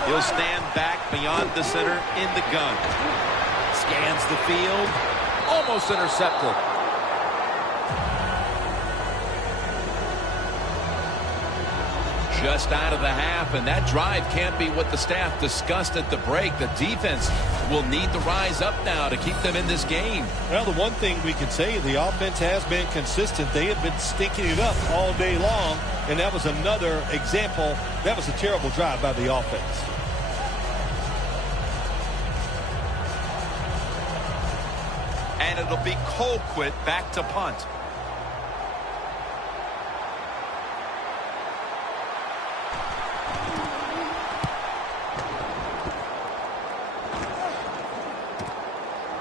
He'll stand back beyond the center in the gun. Scans the field. Almost intercepted. Just out of the half, and that drive can't be what the staff discussed at the break. The defense will need to rise up now to keep them in this game. Well, the one thing we can say, the offense has been consistent. They have been stinking it up all day long, and that was another example. That was a terrible drive by the offense. And it'll be Colquitt back to punt.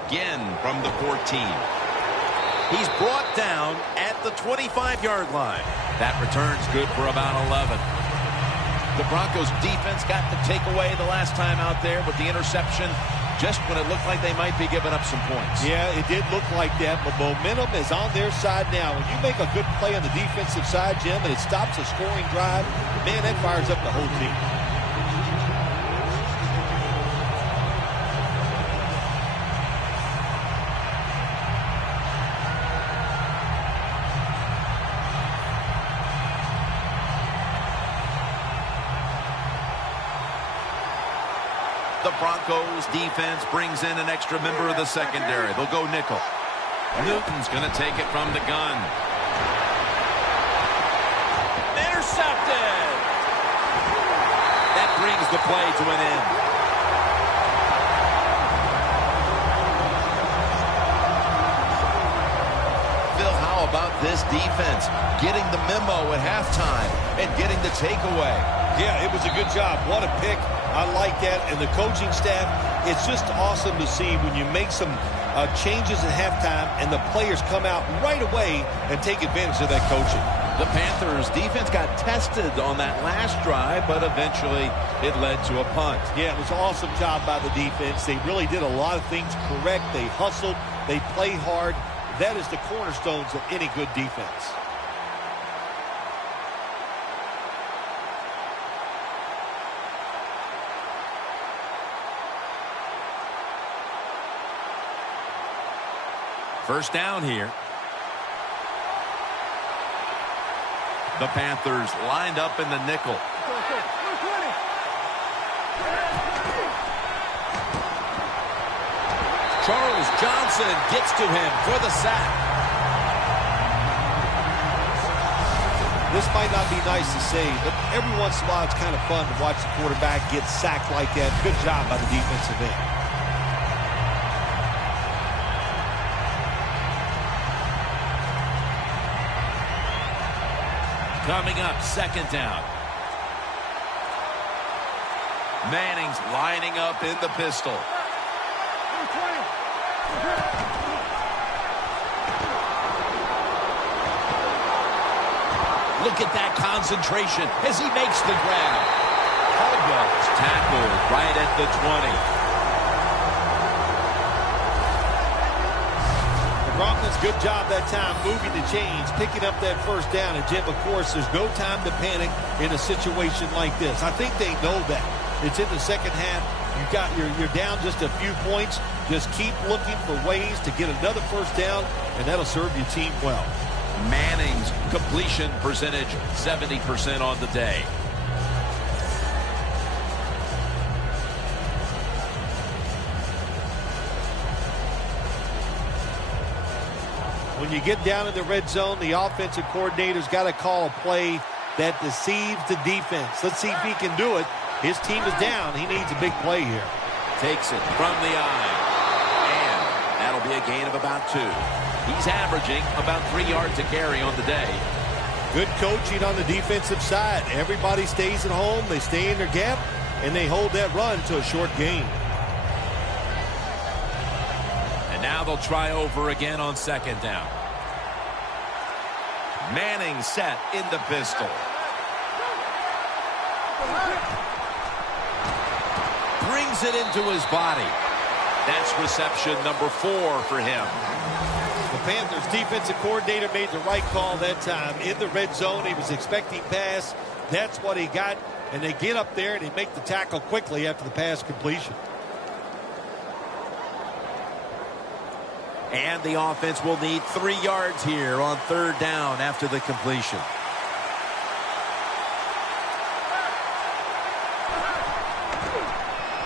Again from the 14. He's brought down at the 25-yard line. That return's good for about 11. The Broncos defense got the takeaway the last time out there with the interception, just when it looked like they might be giving up some points. Yeah, it did look like that, but momentum is on their side now. When you make a good play on the defensive side, Jim, and it stops a scoring drive, man, that fires up the whole team. The Broncos defense brings in an extra member of the secondary. They'll go nickel. Newton's going to take it from the gun. Intercepted. That brings the play to an end. Phil, how about this defense? Getting the memo at halftime and getting the takeaway. Yeah, it was a good job. What a pick. I like that. And the coaching staff, it's just awesome to see when you make some changes at halftime and the players come out right away and take advantage of that coaching. The Panthers defense got tested on that last drive, but eventually it led to a punt. Yeah, it was an awesome job by the defense. They really did a lot of things correct. They hustled. They played hard. That is the cornerstones of any good defense. First down here. The Panthers lined up in the nickel. Charles Johnson gets to him for the sack. This might not be nice to say, but every once in a while it's kind of fun to watch the quarterback get sacked like that. Good job by the defensive end. Coming up, second down. Manning's lining up in the pistol. Look at that concentration as he makes the grab. Caldwell's tackled right at the 20. Broncos, good job that time moving the chains, picking up that first down. And Jim, of course, there's no time to panic in a situation like this. I think they know that. It's in the second half. You're down just a few points. Just keep looking for ways to get another first down, and that'll serve your team well. Manning's completion percentage, 70% on the day. When you get down in the red zone, the offensive coordinator's got to call a play that deceives the defense. Let's see if he can do it. His team is down. He needs a big play here. Takes it from the eye. And that'll be a gain of about 2. He's averaging about 3 yards a carry on the day. Good coaching on the defensive side. Everybody stays at home. They stay in their gap, and they hold that run to a short gain. And now they'll try over again on second down. Manning set in the pistol. Brings it into his body. That's reception number 4 for him. The Panthers defensive coordinator made the right call that time. In the red zone, he was expecting pass. That's what he got. And they get up there and they make the tackle quickly after the pass completion. And the offense will need 3 yards here on third down after the completion.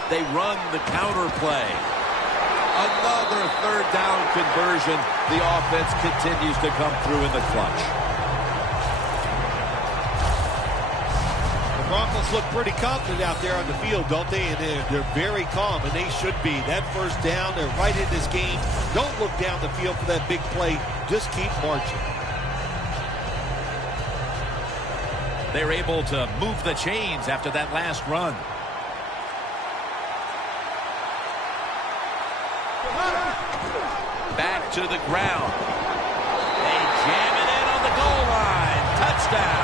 They run the counter play. Another third down conversion. The offense continues to come through in the clutch. The Broncos look pretty confident out there on the field, don't they? And they're very calm, and they should be. That first down, they're right in this game. Don't look down the field for that big play. Just keep marching. They were able to move the chains after that last run. Back to the ground. They jam it in on the goal line. Touchdown.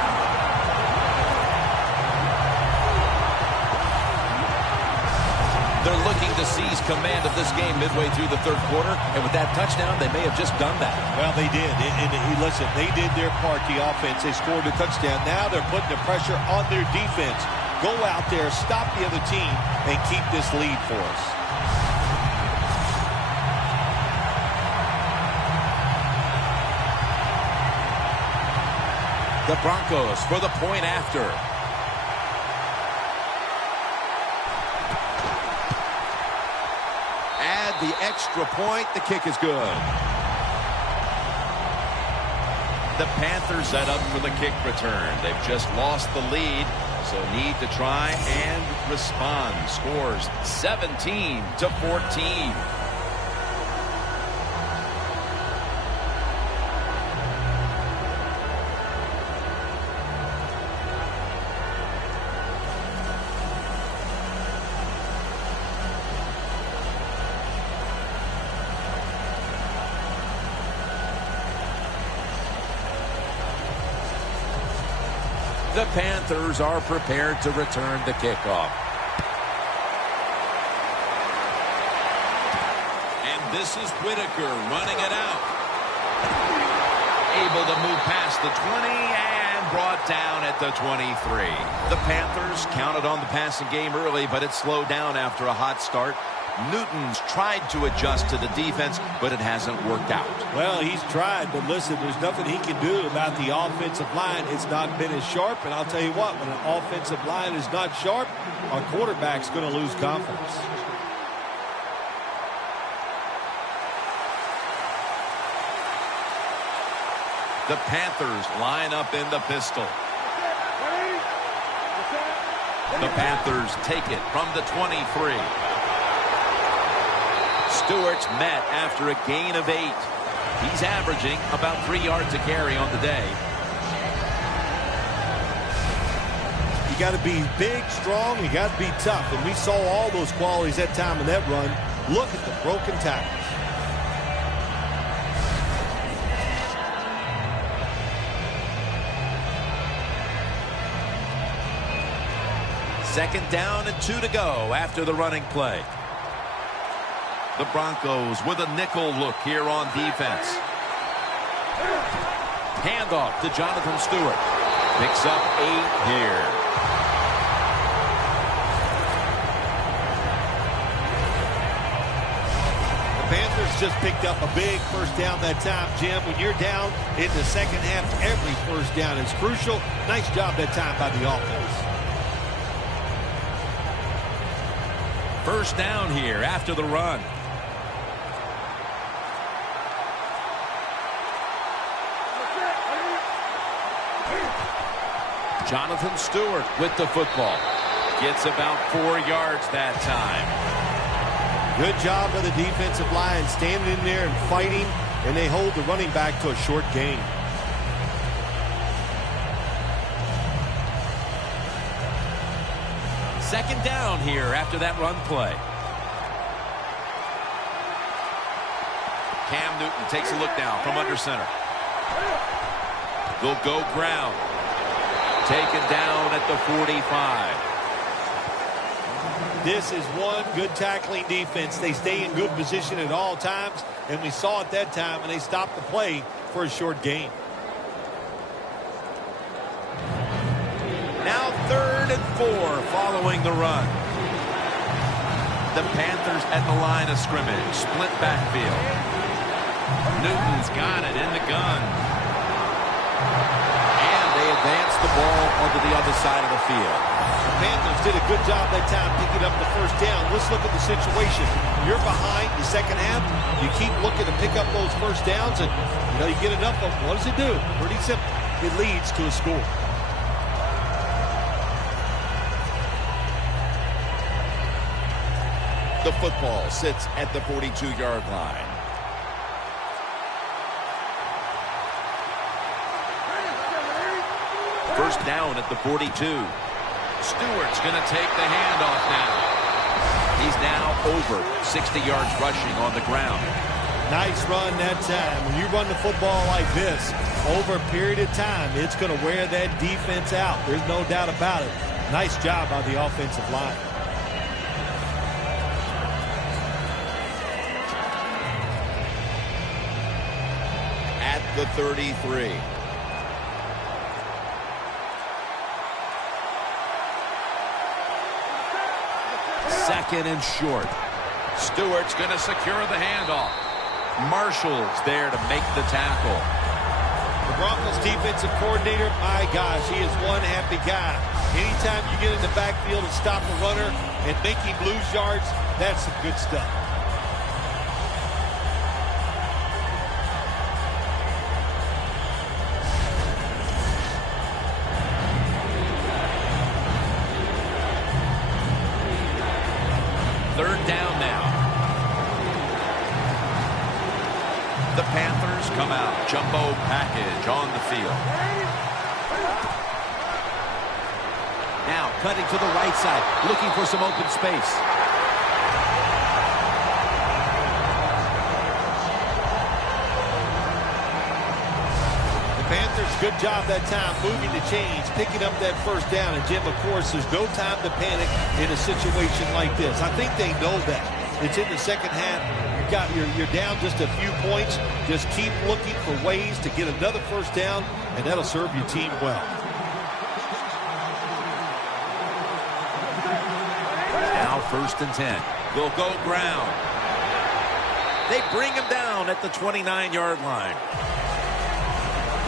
They're looking to seize command of this game midway through the third quarter. And with that touchdown, they may have just done that. Well, they did. And listen, they did their part, the offense. They scored a touchdown. Now they're putting the pressure on their defense. Go out there, stop the other team, and keep this lead for us. The Broncos for the point after. the extra point. The kick is good. The Panthers set up for the kick return. They've just lost the lead, so need to try and respond. Scores 17-14. The Panthers are prepared to return the kickoff. And this is Whitaker running it out. Able to move past the 20 and brought down at the 23. The Panthers counted on the passing game early, but it slowed down after a hot start. Newton's tried to adjust to the defense, but it hasn't worked out. Well, he's tried, but listen, there's nothing he can do about the offensive line. It's not been as sharp, and I'll tell you what, when an offensive line is not sharp, our quarterback's going to lose confidence. The Panthers line up in the pistol. The Panthers take it from the 23. Stewart's met after a gain of 8. He's averaging about 3 yards a carry on the day. You got to be big, strong, you got to be tough, and we saw all those qualities that time in that run. Look at the broken tackles. Second down and 2 to go after the running play. The Broncos with a nickel look here on defense. Handoff to Jonathan Stewart. Picks up 8 here. The Panthers just picked up a big first down that time, Jim. When you're down in the second half, every first down is crucial. Nice job that time by the offense. First down here after the run. Jonathan Stewart with the football. Gets about 4 yards that time. Good job by the defensive line standing in there and fighting, and they hold the running back to a short gain. Second down here after that run play. Cam Newton takes a look now from under center. They'll go ground. Taken down at the 45. This is one good tackling defense. They stay in good position at all times, and we saw it that time, and they stopped the play for a short gain. Now 3rd and 4 following the run. The Panthers at the line of scrimmage. Split backfield. Newton's got it in the gun. And they advance the ball onto the other side of the field. The Panthers did a good job that time picking up the first down. Let's look at the situation. You're behind the second half. You keep looking to pick up those first downs, and you get enough of them. What does it do? Pretty simple. It leads to a score. The football sits at the 42-yard line. First down at the 42. Stewart's going to take the handoff now. He's now over 60 yards rushing on the ground. Nice run that time. When you run the football like this, over a period of time, it's going to wear that defense out. There's no doubt about it. Nice job by the offensive line. At the 33. Second and short. Stewart's going to secure the handoff. Marshall's there to make the tackle. The Broncos defensive coordinator, my gosh, he is one happy guy. Anytime you get in the backfield and stop a runner and make him lose yards, that's some good stuff. Third down now. The Panthers come out. Jumbo package on the field. Now cutting to the right side, looking for some open space. Panthers, good job that time moving the chains, picking up that first down. And Jim, of course, there's no time to panic in a situation like this. I think they know that. It's in the second half. You're down just a few points. Just keep looking for ways to get another first down, and that'll serve your team well. Now 1st and 10. They'll go ground. They bring him down at the 29-yard line.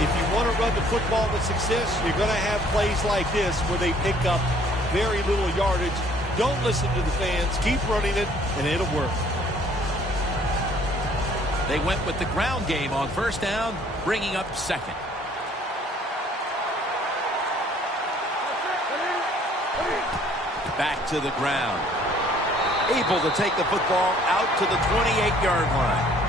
If you want to run the football with success, you're going to have plays like this where they pick up very little yardage. Don't listen to the fans. Keep running it, and it'll work. They went with the ground game on 1st down, bringing up 2nd. Back to the ground. Able to take the football out to the 28-yard line.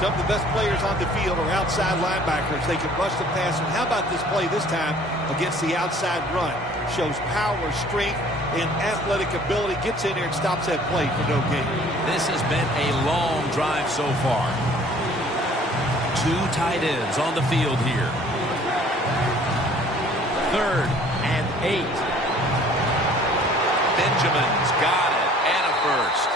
Some of the best players on the field are outside linebackers. They can rush the passer. How about this play this time against the outside run? Shows power, strength, and athletic ability. Gets in there and stops that play for no gain. This has been a long drive so far. 2 tight ends on the field here. 3rd and 8. Benjamin's got it, and a first.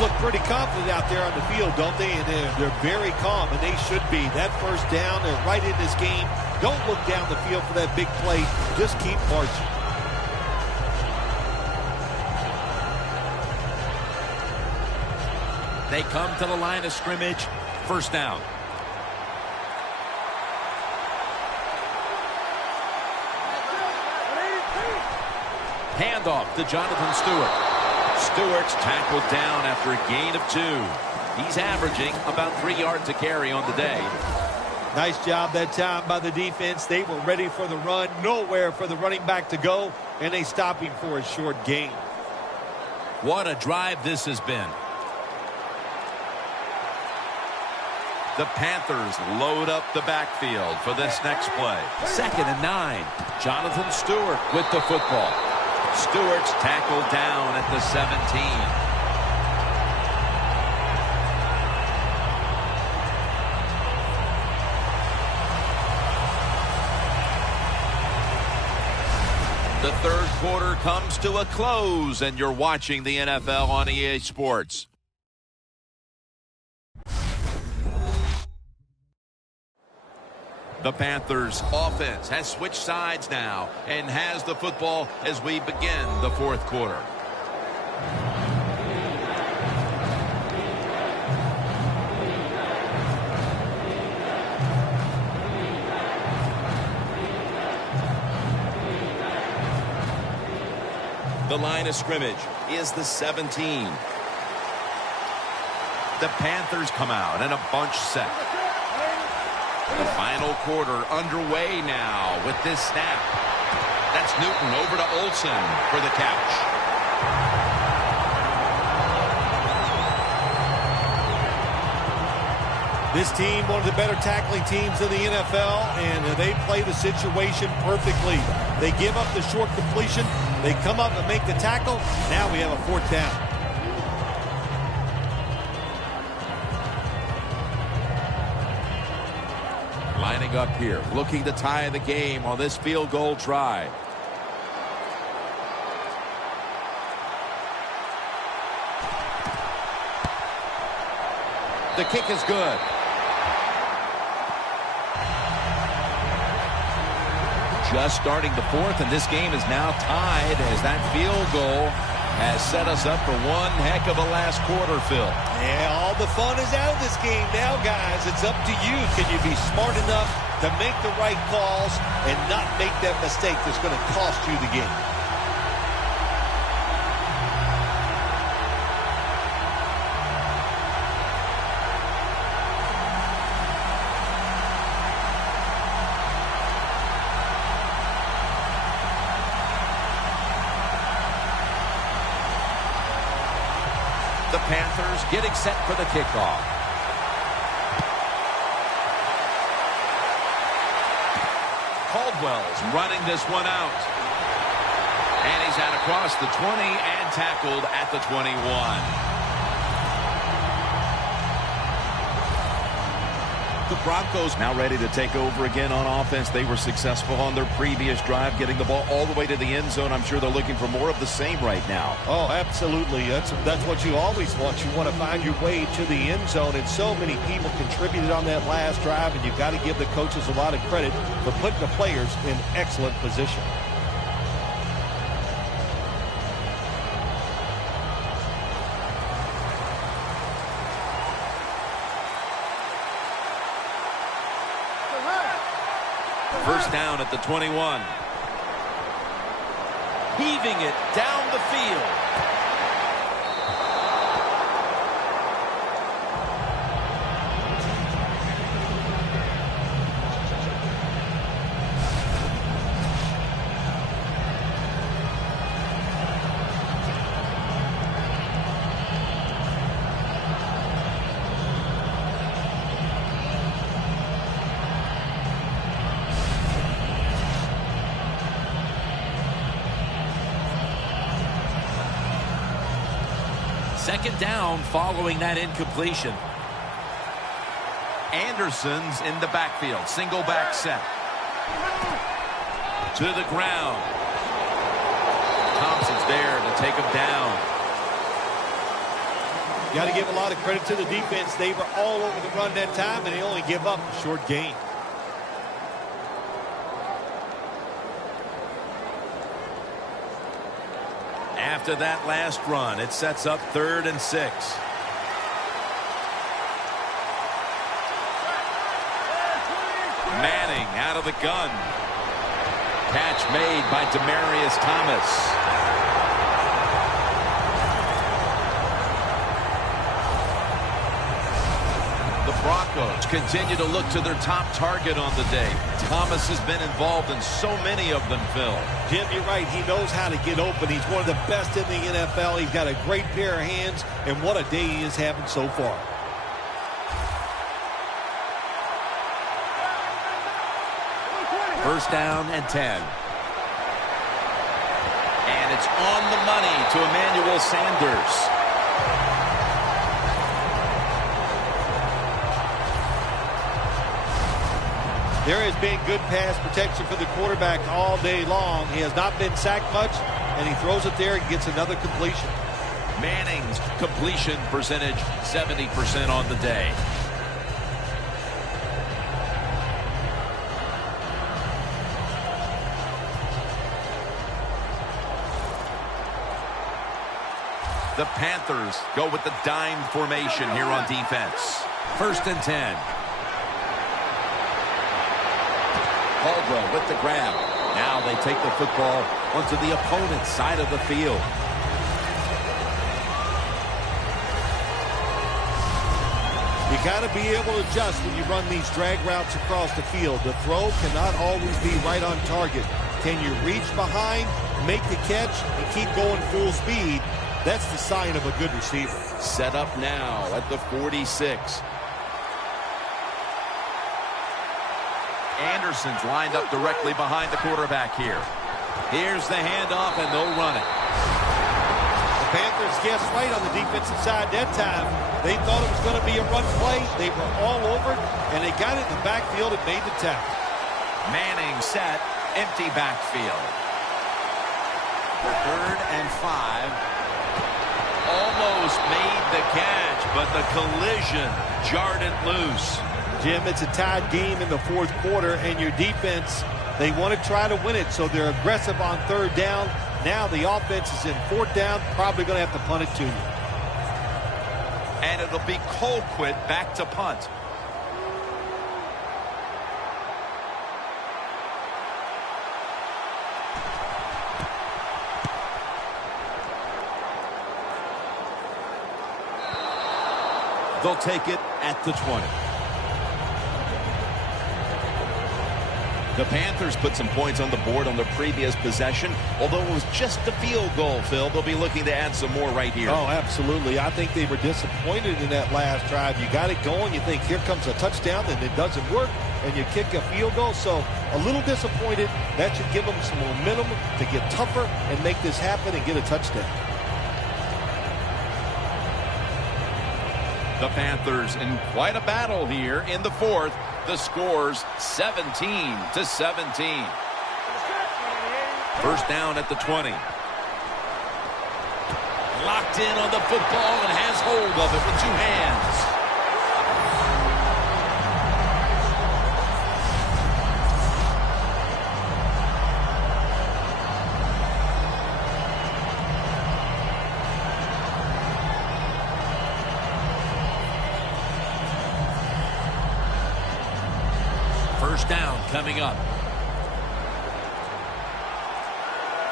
Look pretty confident out there on the field, don't they? And they're very calm, and they should be. That first down, they're right in this game. Don't look down the field for that big play. Just keep marching. They come to the line of scrimmage. 1st down. Handoff to Jonathan Stewart. Stewart's tackled down after a gain of 2. He's averaging about 3 yards a carry on the day. Nice job that time by the defense. They were ready for the run. Nowhere for the running back to go, and they stop him for a short gain. What a drive this has been. The Panthers load up the backfield for this next play. 2nd and 9. Jonathan Stewart with the football. Stewart's tackled down at the 17. The 3rd quarter comes to a close, and you're watching the NFL on EA Sports. The Panthers offense has switched sides now and has the football as we begin the 4th quarter. The line of scrimmage is the 17. The Panthers come out in a bunch set. The final quarter underway now with this snap. That's Newton over to Olsen for the catch. This team, one of the better tackling teams in the NFL, and they play the situation perfectly. They give up the short completion. They come up and make the tackle. Now we have a 4th down. Lining up here, looking to tie the game on this field goal try. The kick is good. Just starting the 4th, and this game is now tied as that field goal has set us up for one heck of a last quarter, Phil. Yeah, all the fun is out of this game now, guys. It's up to you. Can you be smart enough to make the right calls and not make that mistake that's going to cost you the game? Panthers getting set for the kickoff. Caldwell's running this one out. And he's out across the 20 and tackled at the 21. The Broncos now ready to take over again on offense. They were successful on their previous drive, getting the ball all the way to the end zone. I'm sure they're looking for more of the same right now. Oh, absolutely. That's what you always want. You want to find your way to the end zone, and so many people contributed on that last drive, and you've got to give the coaches a lot of credit for putting the players in excellent position. First down at the 21. Heaving it down the field. Second down following that incompletion. Anderson's in the backfield. Single back set. To the ground. Thompson's there to take him down. You got to give a lot of credit to the defense. They were all over the run that time, and they only give up a short gain. After that last run, it sets up 3rd and 6. Manning out of the gun. Catch made by Demaryius Thomas. The Broncos continue to look to their top target on the day. Thomas has been involved in so many of them, Phil. Jim, you're right. He knows how to get open. He's one of the best in the NFL. He's got a great pair of hands, and what a day he is having so far. First down and 10. And it's on the money to Emmanuel Sanders. There has been good pass protection for the quarterback all day long. He has not been sacked much, and he throws it there and gets another completion. Manning's completion percentage 70% on the day. The Panthers go with the dime formation here on defense. First and 10. Caldwell with the grab. Now they take the football onto the opponent's side of the field. You got to be able to adjust when you run these drag routes across the field. The throw cannot always be right on target. Can you reach behind, make the catch, and keep going full speed? That's the sign of a good receiver. Set up now at the 46. Anderson's lined up directly behind the quarterback here. Here's the handoff, and they'll run it. The Panthers guessed right on the defensive side that time. They thought it was going to be a run play. They were all over it, and they got it in the backfield and made the tackle. Manning set, empty backfield. 3rd and 5. Almost made the catch, but the collision jarred it loose. Jim, it's a tied game in the 4th quarter, and your defense, they want to try to win it, so they're aggressive on 3rd down. Now the offense is in 4th down, probably going to have to punt it to you. And it'll be Colquitt back to punt. They'll take it at the 20. The Panthers put some points on the board on their previous possession. Although it was just a field goal, Phil, they'll be looking to add some more right here. Oh, absolutely. I think they were disappointed in that last drive. You got it going. You think, here comes a touchdown, and it doesn't work, and you kick a field goal. So a little disappointed. That should give them some momentum to get tougher and make this happen and get a touchdown. The Panthers in quite a battle here in the fourth. The score's 17-17. First down at the 20. Locked in on the football and has hold of it with two hands. First down coming up.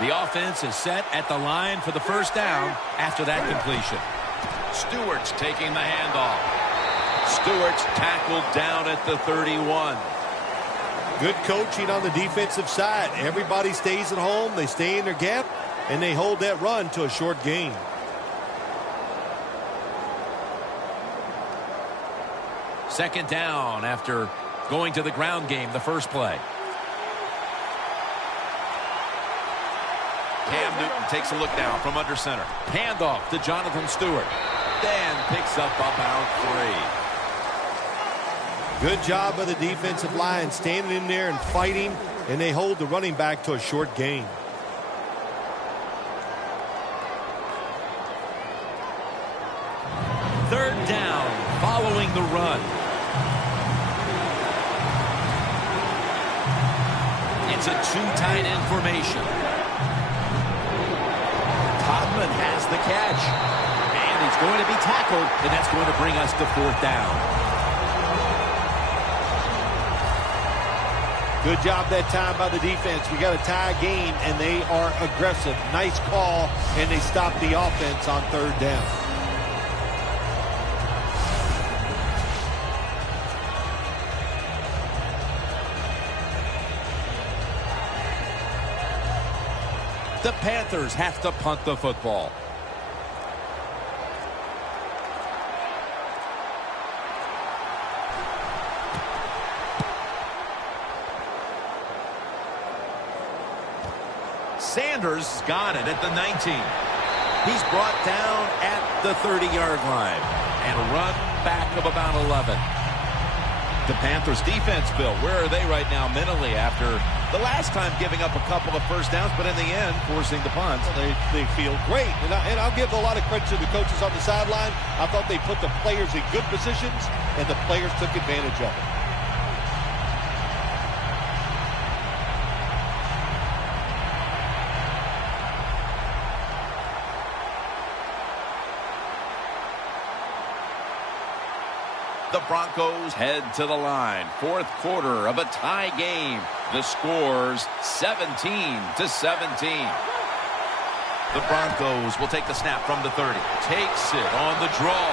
The offense is set at the line for the first down after that completion. Stewart's taking the handoff. Stewart's tackled down at the 31. Good coaching on the defensive side. Everybody stays at home. They stay in their gap, and they hold that run to a short gain. Second down after going to the ground game the first play. Cam Newton takes a look now from under center. Handoff to Jonathan Stewart. Then picks up about 3. Good job by the defensive line standing in there and fighting, and they hold the running back to a short gain. Third down following the run. It's a two tight end formation. Todman has the catch. And he's going to be tackled, and that's going to bring us to fourth down. Good job that time by the defense. We got a tie game, and they are aggressive. Nice call, and they stop the offense on third down. The Panthers have to punt the football. Sanders got it at the 19. He's brought down at the 30-yard line. And a run back of about 11. The Panthers defense, Bill, where are they right now mentally after the last time giving up a couple of first downs, but in the end, forcing the punt? Well, they feel great. And I'll give a lot of credit to the coaches on the sideline. I thought they put the players in good positions, and the players took advantage of it. The Broncos head to the line. Fourth quarter of a tie game. The score's 17-17. The Broncos will take the snap from the 30. Takes it on the draw.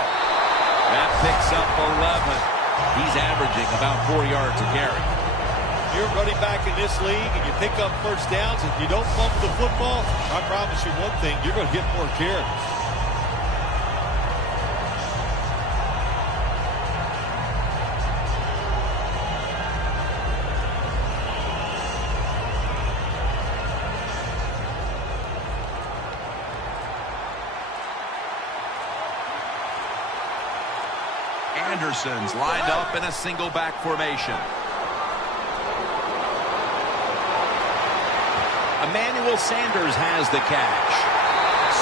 That picks up 11. He's averaging about 4 yards a carry. You're running back in this league, and you pick up first downs, and you don't fumble the football, I promise you one thing, you're going to get more carries. Anderson's lined up in a single back formation. Emmanuel Sanders has the catch.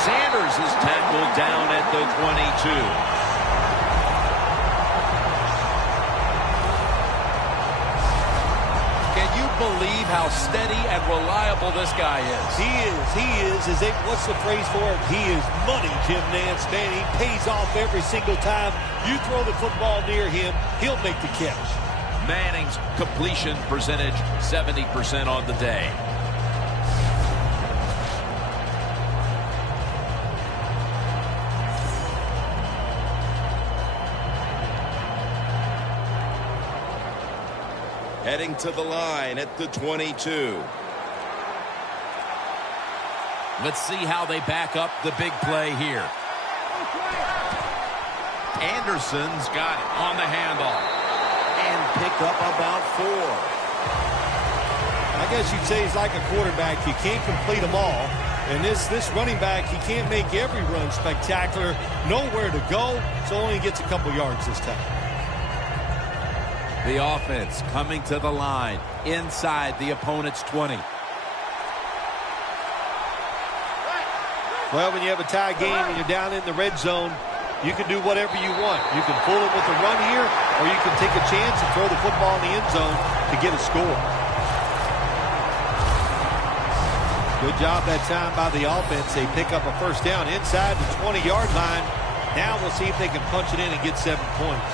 Sanders is tackled down at the 22. Can you believe how steady and reliable this guy is? He is. What's the phrase for it? He is money, Jim Nance. Man, he pays off every single time. You throw the football near him, he'll make the catch. Manning's completion percentage, 70% on the day. Heading to the line at the 22. Let's see how they back up the big play here. Anderson's got it on the handoff. And pick up about 4. I guess you'd say he's like a quarterback. You can't complete them all. And this running back, he can't make every run spectacular. Nowhere to go, so only gets a couple yards this time. The offense coming to the line inside the opponent's 20. Well, when you have a tie game and you're down in the red zone, you can do whatever you want. You can fool them with a run here, or you can take a chance and throw the football in the end zone to get a score. Good job that time by the offense. They pick up a first down inside the 20-yard line. Now we'll see if they can punch it in and get 7 points.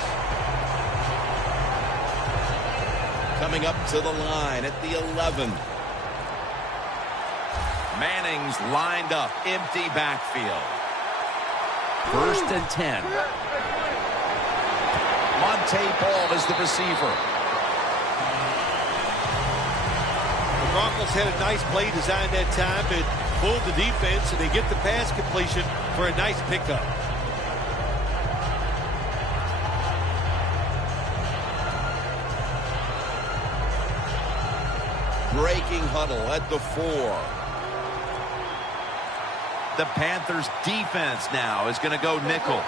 Coming up to the line at the 11. Manning's lined up, empty backfield. 1st and 10. Monte Ball is the receiver. The Broncos had a nice play design that time. It pulled the defense, and they get the pass completion for a nice pickup. Breaking huddle at the 4. The Panthers defense now is going to go nickel.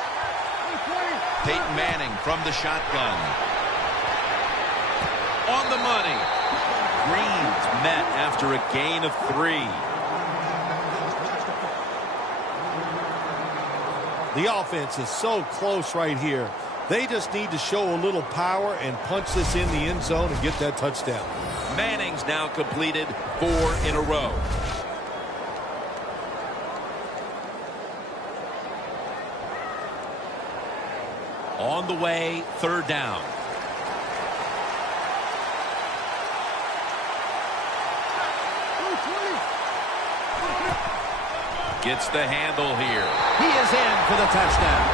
Peyton Manning from the shotgun. On the money. Green's met after a gain of 3. The offense is so close right here. They just need to show a little power and punch this in the end zone and get that touchdown. Manning's now completed 4 in a row. On the way, 3rd down. Gets the handle here. He is in for the touchdown.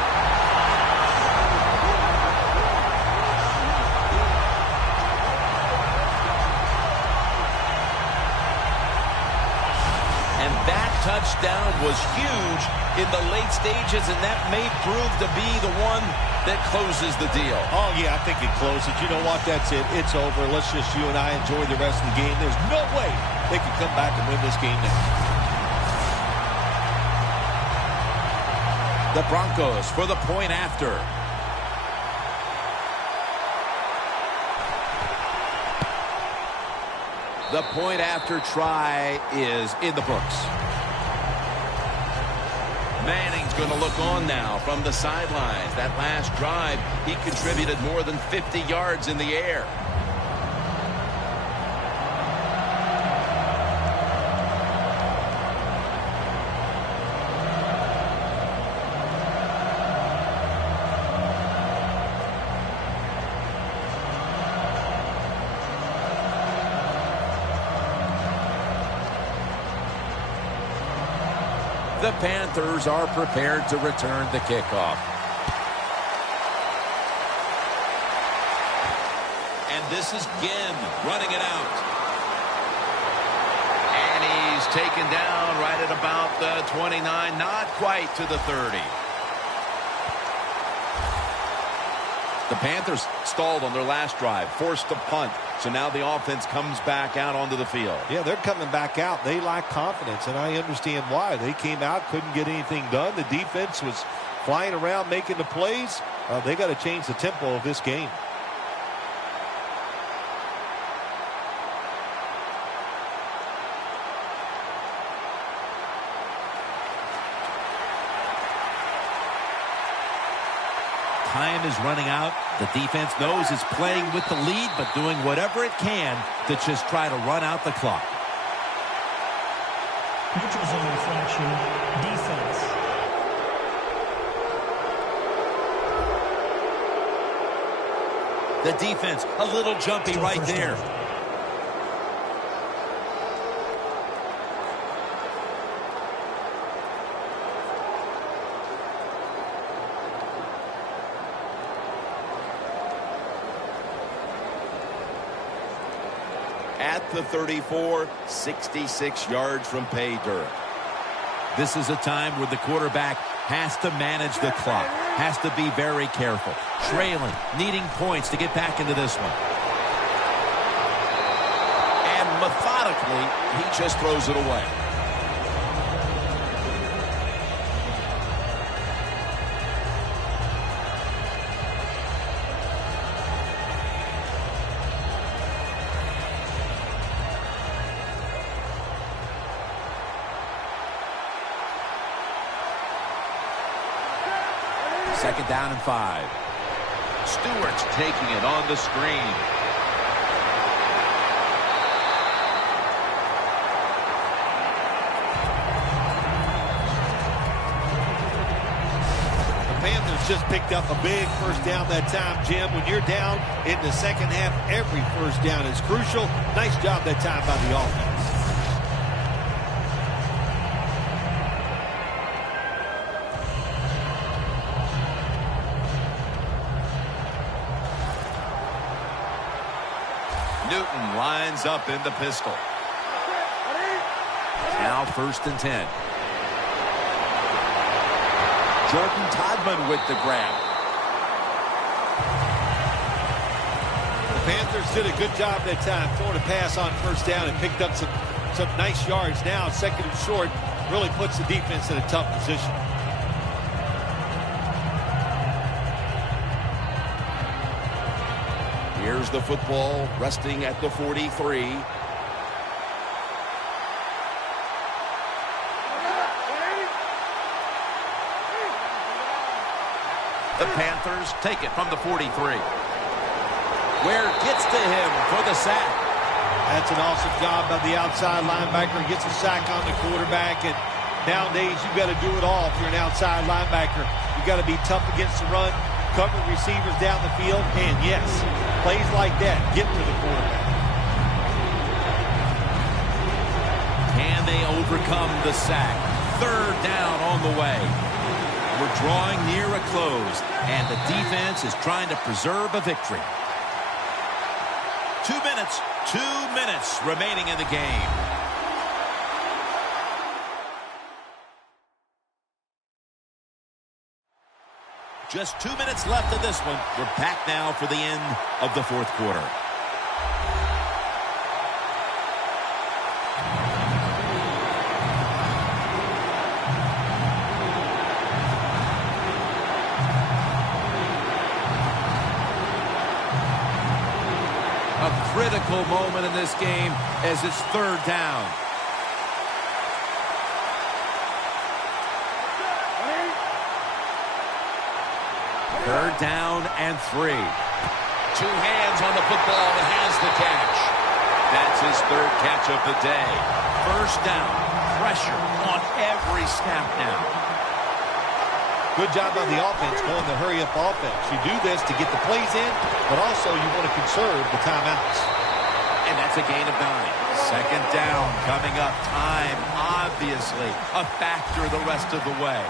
And that touchdown was huge in the late stages, and that may prove to be the one that closes the deal. Oh, yeah, I think it closes. You know what? That's it. It's over. Let's just you and I enjoy the rest of the game. There's no way they can come back and win this game now. The Broncos for the point after. The point after try is in the books. Manning's going to look on now from the sidelines. That last drive, he contributed more than 50 yards in the air. The Panthers are prepared to return the kickoff. And this is Ginn running it out. And he's taken down right at about the 29, not quite to the 30. The Panthers stalled on their last drive, forced a punt. So now the offense comes back out onto the field. Yeah, they're coming back out. They lack confidence, and I understand why. They came out, couldn't get anything done. The defense was flying around making the plays. They got to change the tempo of this game. Time is running out. The defense knows it's playing with the lead, but doing whatever it can to just try to run out the clock. Neutral zone infraction, defense. The defense, a little jumpy right there. at the 34, 66 yards from pay dirt. This is a time where the quarterback has to manage the clock, has to be very careful, trailing, needing points to get back into this one. And methodically, he just throws it away. Second down and 5. Stewart's taking it on the screen. The Panthers just picked up a big first down that time, Jim. When you're down in the second half, every first down is crucial. Nice job that time by the offense. Newton lines up in the pistol. Now 1st and 10. Jordan Todman with the grab. The Panthers did a good job that time throwing a pass on first down and picked up some nice yards. Now 2nd and short really puts the defense in a tough position. Here's the football resting at the 43. The Panthers take it from the 43. Where it gets to him for the sack. That's an awesome job by the outside linebacker. Gets a sack on the quarterback. And nowadays, you've got to do it all if you're an outside linebacker. You've got to be tough against the run, cover receivers down the field, and yes, plays like that get to the quarterback. Can they overcome the sack? 3rd down on the way. We're drawing near a close, and the defense is trying to preserve a victory. 2 minutes remaining in the game. Just 2 minutes left in this one. We're back now for the end of the 4th quarter. A critical moment in this game as it's 3rd down. Third down and 3. 2 hands on the football and has the catch. That's his 3rd catch of the day. 1st down. Pressure on every snap now. Good job on the offense going the hurry-up offense. You do this to get the plays in, but also you want to conserve the timeouts. And that's a gain of 9. 2nd down coming up. Time, obviously, a factor the rest of the way.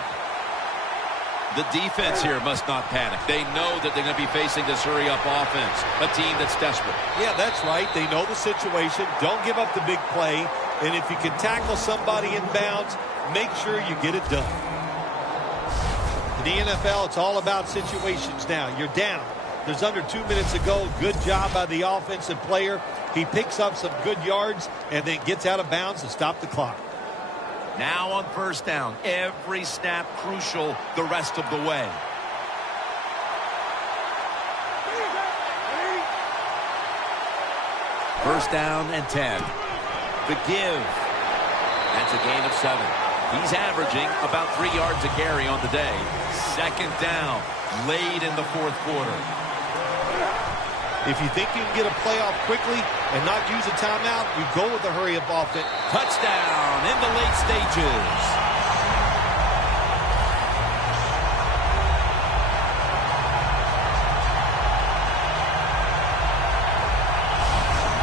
The defense here must not panic. They know that they're going to be facing this hurry-up offense, a team that's desperate. Yeah, that's right. They know the situation. Don't give up the big play. And if you can tackle somebody in bounds, make sure you get it done. In the NFL, it's all about situations now. You're down. There's under 2 minutes to go. Good job by the offensive player. He picks up some good yards and then gets out of bounds to stop the clock. Now on 1st down, every snap crucial the rest of the way. First down and 10. The give. That's a gain of 7. He's averaging about 3 yards a carry on the day. 2nd down, late in the 4th quarter. If you think you can get a playoff quickly and not use a timeout, you go with the hurry-up offense. Touchdown in the late stages.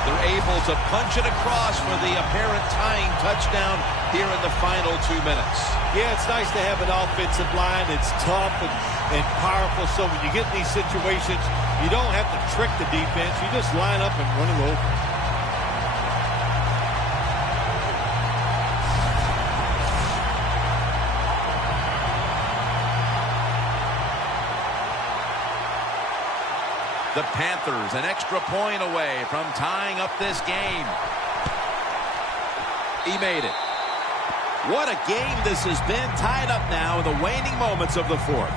They're able to punch it across for the apparent tying touchdown here in the final 2 minutes. Yeah, it's nice to have an offensive line. It's tough and powerful. So when you get in these situations, you don't have to trick the defense. You just line up and run it over. The Panthers an extra point away from tying up this game. He made it. What a game this has been, tied up now in the waning moments of the fourth.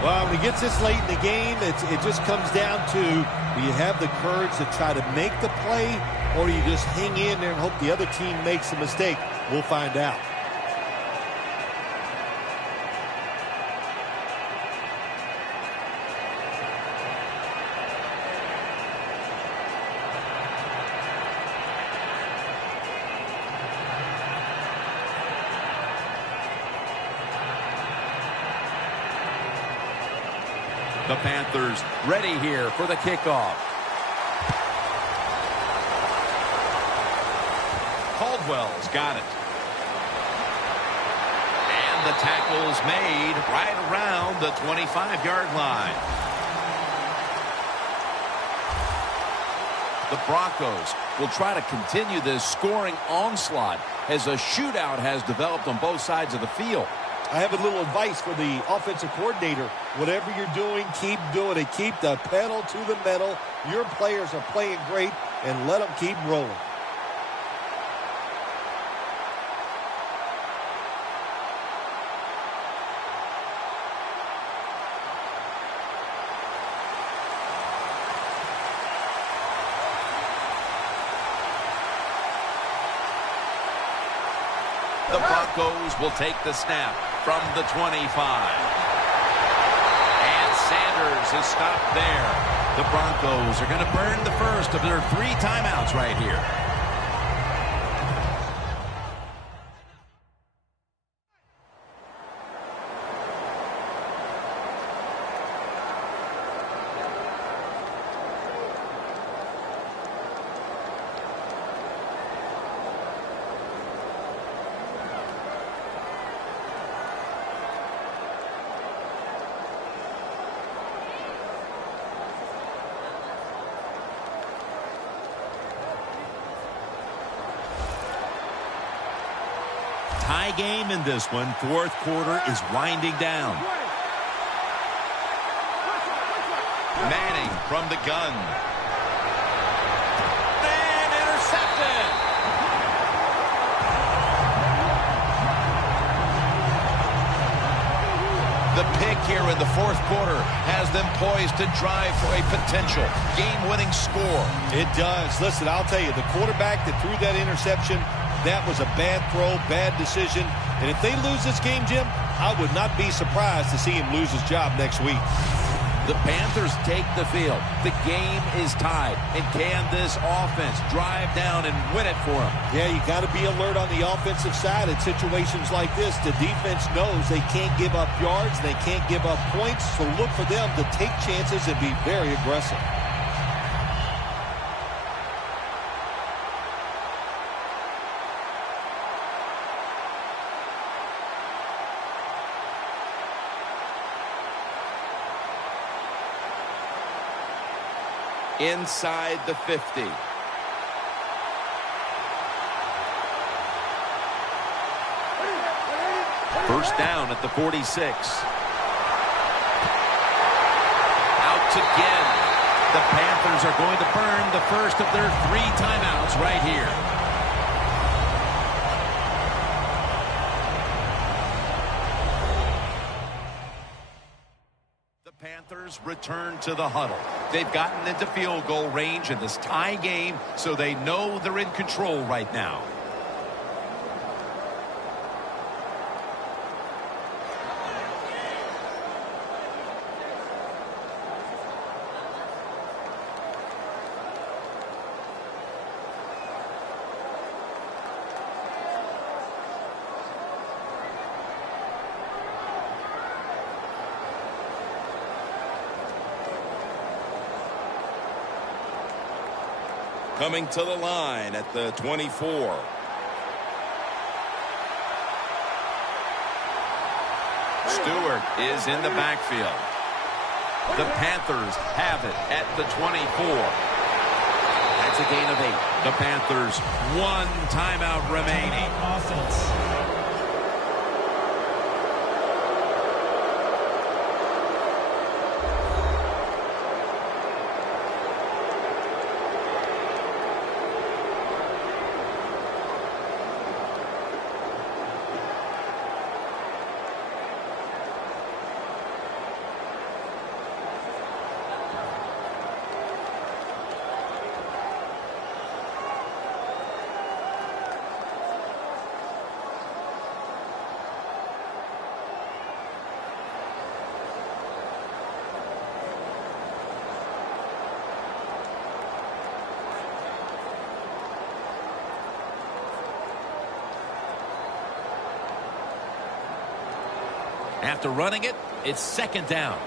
Well, when he gets this late in the game, it just comes down to, do you have the courage to try to make the play, or do you just hang in there and hope the other team makes a mistake? We'll find out. The Panthers ready here for the kickoff. Caldwell's got it. And the tackle's made right around the 25-yard line. The Broncos will try to continue this scoring onslaught as a shootout has developed on both sides of the field. I have a little advice for the offensive coordinator. Whatever you're doing, keep doing it. Keep the pedal to the metal. Your players are playing great, and let them keep rolling. The Broncos will take the snap from the 25. And Sanders is stopped there. The Broncos are going to burn the first of their 3 timeouts right here. Tie game in this one. Fourth quarter is winding down. Manning from the gun. And intercepted. The pick here in the fourth quarter has them poised to drive for a potential game-winning score. It does. Listen, I'll tell you, the quarterback that threw that interception, that was a bad throw, bad decision. And if they lose this game, Jim, I would not be surprised to see him lose his job next week. The Panthers take the field. The game is tied. And can this offense drive down and win it for them? Yeah, you got to be alert on the offensive side in situations like this. The defense knows they can't give up yards. They can't give up points. So look for them to take chances and be very aggressive. Inside the 50. First down at the 46. Out again. The Panthers are going to burn the first of their 3 timeouts right here. Panthers return to the huddle. They've gotten into field goal range in this tie game, so they know they're in control right now. Coming to the line at the 24. Stewart is in the backfield. The Panthers have it at the 24. That's a gain of 8. The Panthers, 1 timeout remaining. Offense. After running it, it's second down.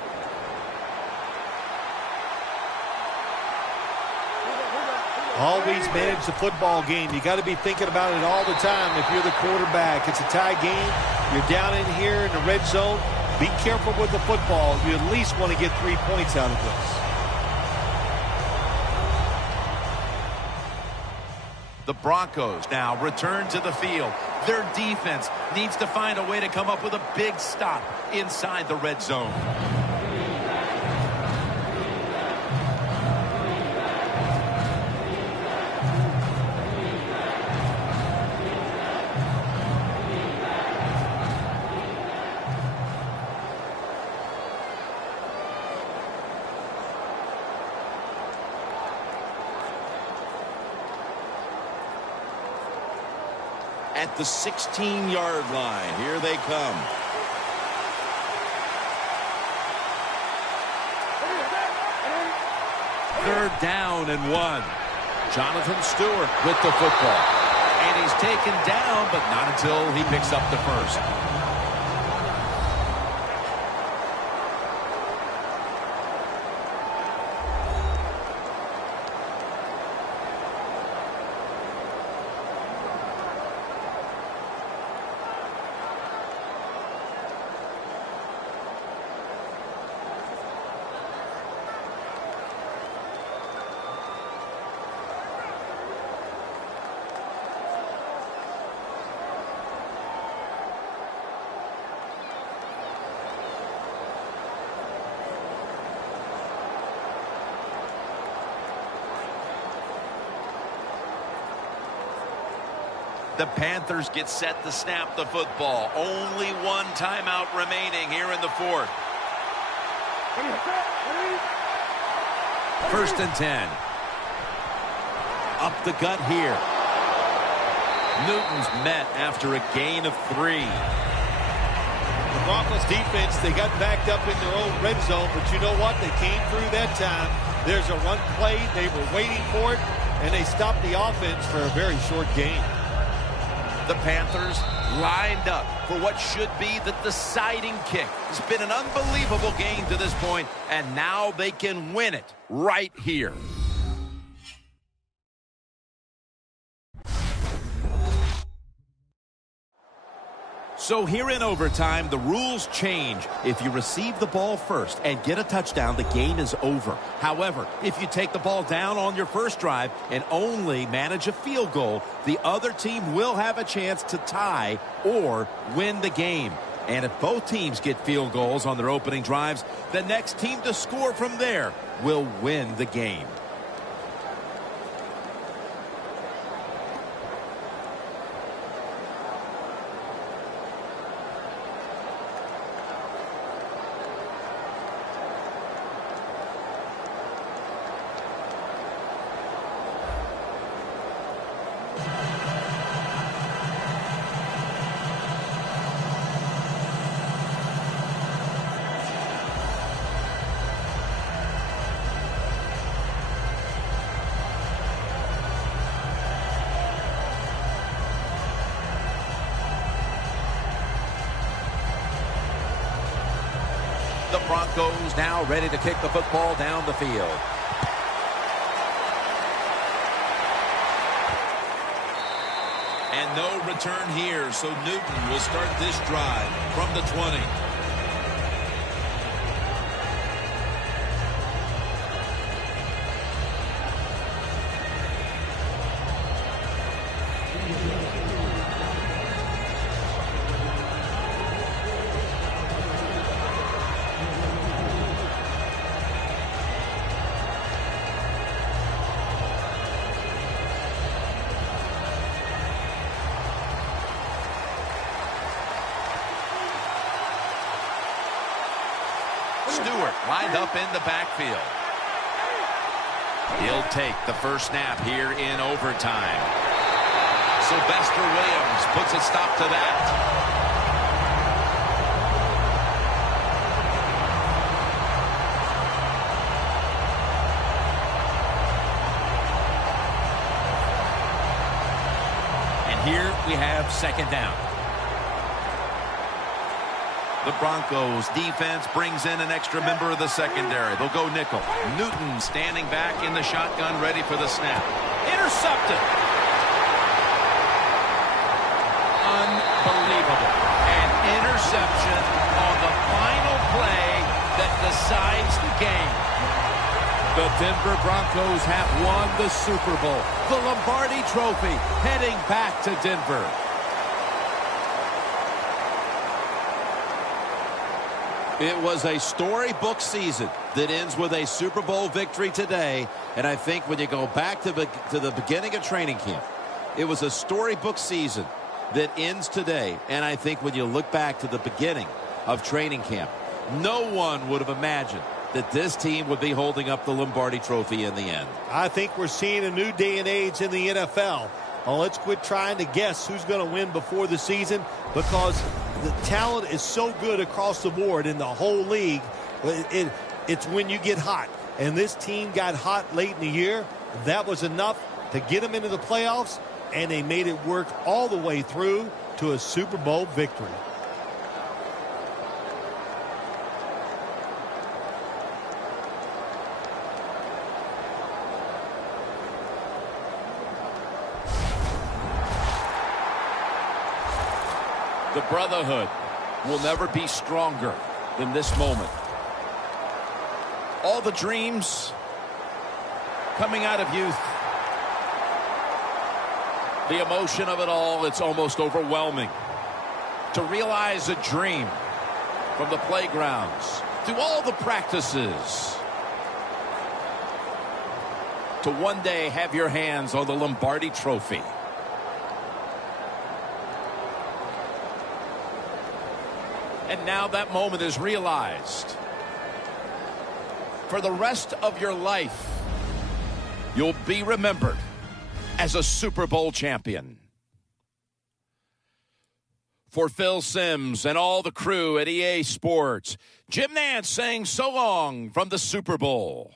Always manage the football game. You got to be thinking about it all the time if you're the quarterback. It's a tie game. You're down in here in the red zone. Be careful with the football. You at least want to get 3 points out of this. The Broncos now return to the field. Their defense needs to find a way to come up with a big stop inside the red zone. At the 16-yard line, here they come. Third down and 1. Jonathan Stewart with the football. And he's taken down, but not until he picks up the first. The Panthers get set to snap the football. Only one timeout remaining here in the fourth. First and 10. Up the gut here. Newton's met after a gain of 3. The Broncos defense, they got backed up in their own red zone, but you know what? They came through that time. There's a run play. They were waiting for it, and they stopped the offense for a very short gain. The Panthers lined up for what should be the deciding kick. It's been an unbelievable game to this point, and now they can win it right here. So here in overtime, the rules change. If you receive the ball first and get a touchdown, the game is over. However, if you take the ball down on your first drive and only manage a field goal, the other team will have a chance to tie or win the game. And if both teams get field goals on their opening drives, the next team to score from there will win the game. The Broncos now ready to kick the football down the field. And no return here, so Newton will start this drive from the 20. Stewart lined up in the backfield. He'll take the first snap here in overtime. Sylvester Williams puts a stop to that. And here we have second down. The Broncos defense brings in an extra member of the secondary. They'll go nickel. Newton standing back in the shotgun, ready for the snap. Intercepted. Unbelievable. An interception on the final play that decides the game. The Denver Broncos have won the Super Bowl. The Lombardi Trophy heading back to Denver. It was a storybook season that ends with a Super Bowl victory today. And I think when you go back to the beginning of training camp, it was a storybook season that ends today. And I think when you look back to the beginning of training camp, no one would have imagined that this team would be holding up the Lombardi Trophy in the end. I think we're seeing a new day and age in the NFL. Well, let's quit trying to guess who's going to win before the season, because the talent is so good across the board in the whole league. It's when you get hot. And this team got hot late in the year. That was enough to get them into the playoffs, and they made it work all the way through to a Super Bowl victory. The brotherhood will never be stronger than this moment. All the dreams coming out of youth. The emotion of it all, it's almost overwhelming. To realize a dream from the playgrounds, through all the practices, to one day have your hands on the Lombardi Trophy. And now that moment is realized. For the rest of your life, you'll be remembered as a Super Bowl champion. For Phil Simms and all the crew at EA Sports, Jim Nantz saying so long from the Super Bowl.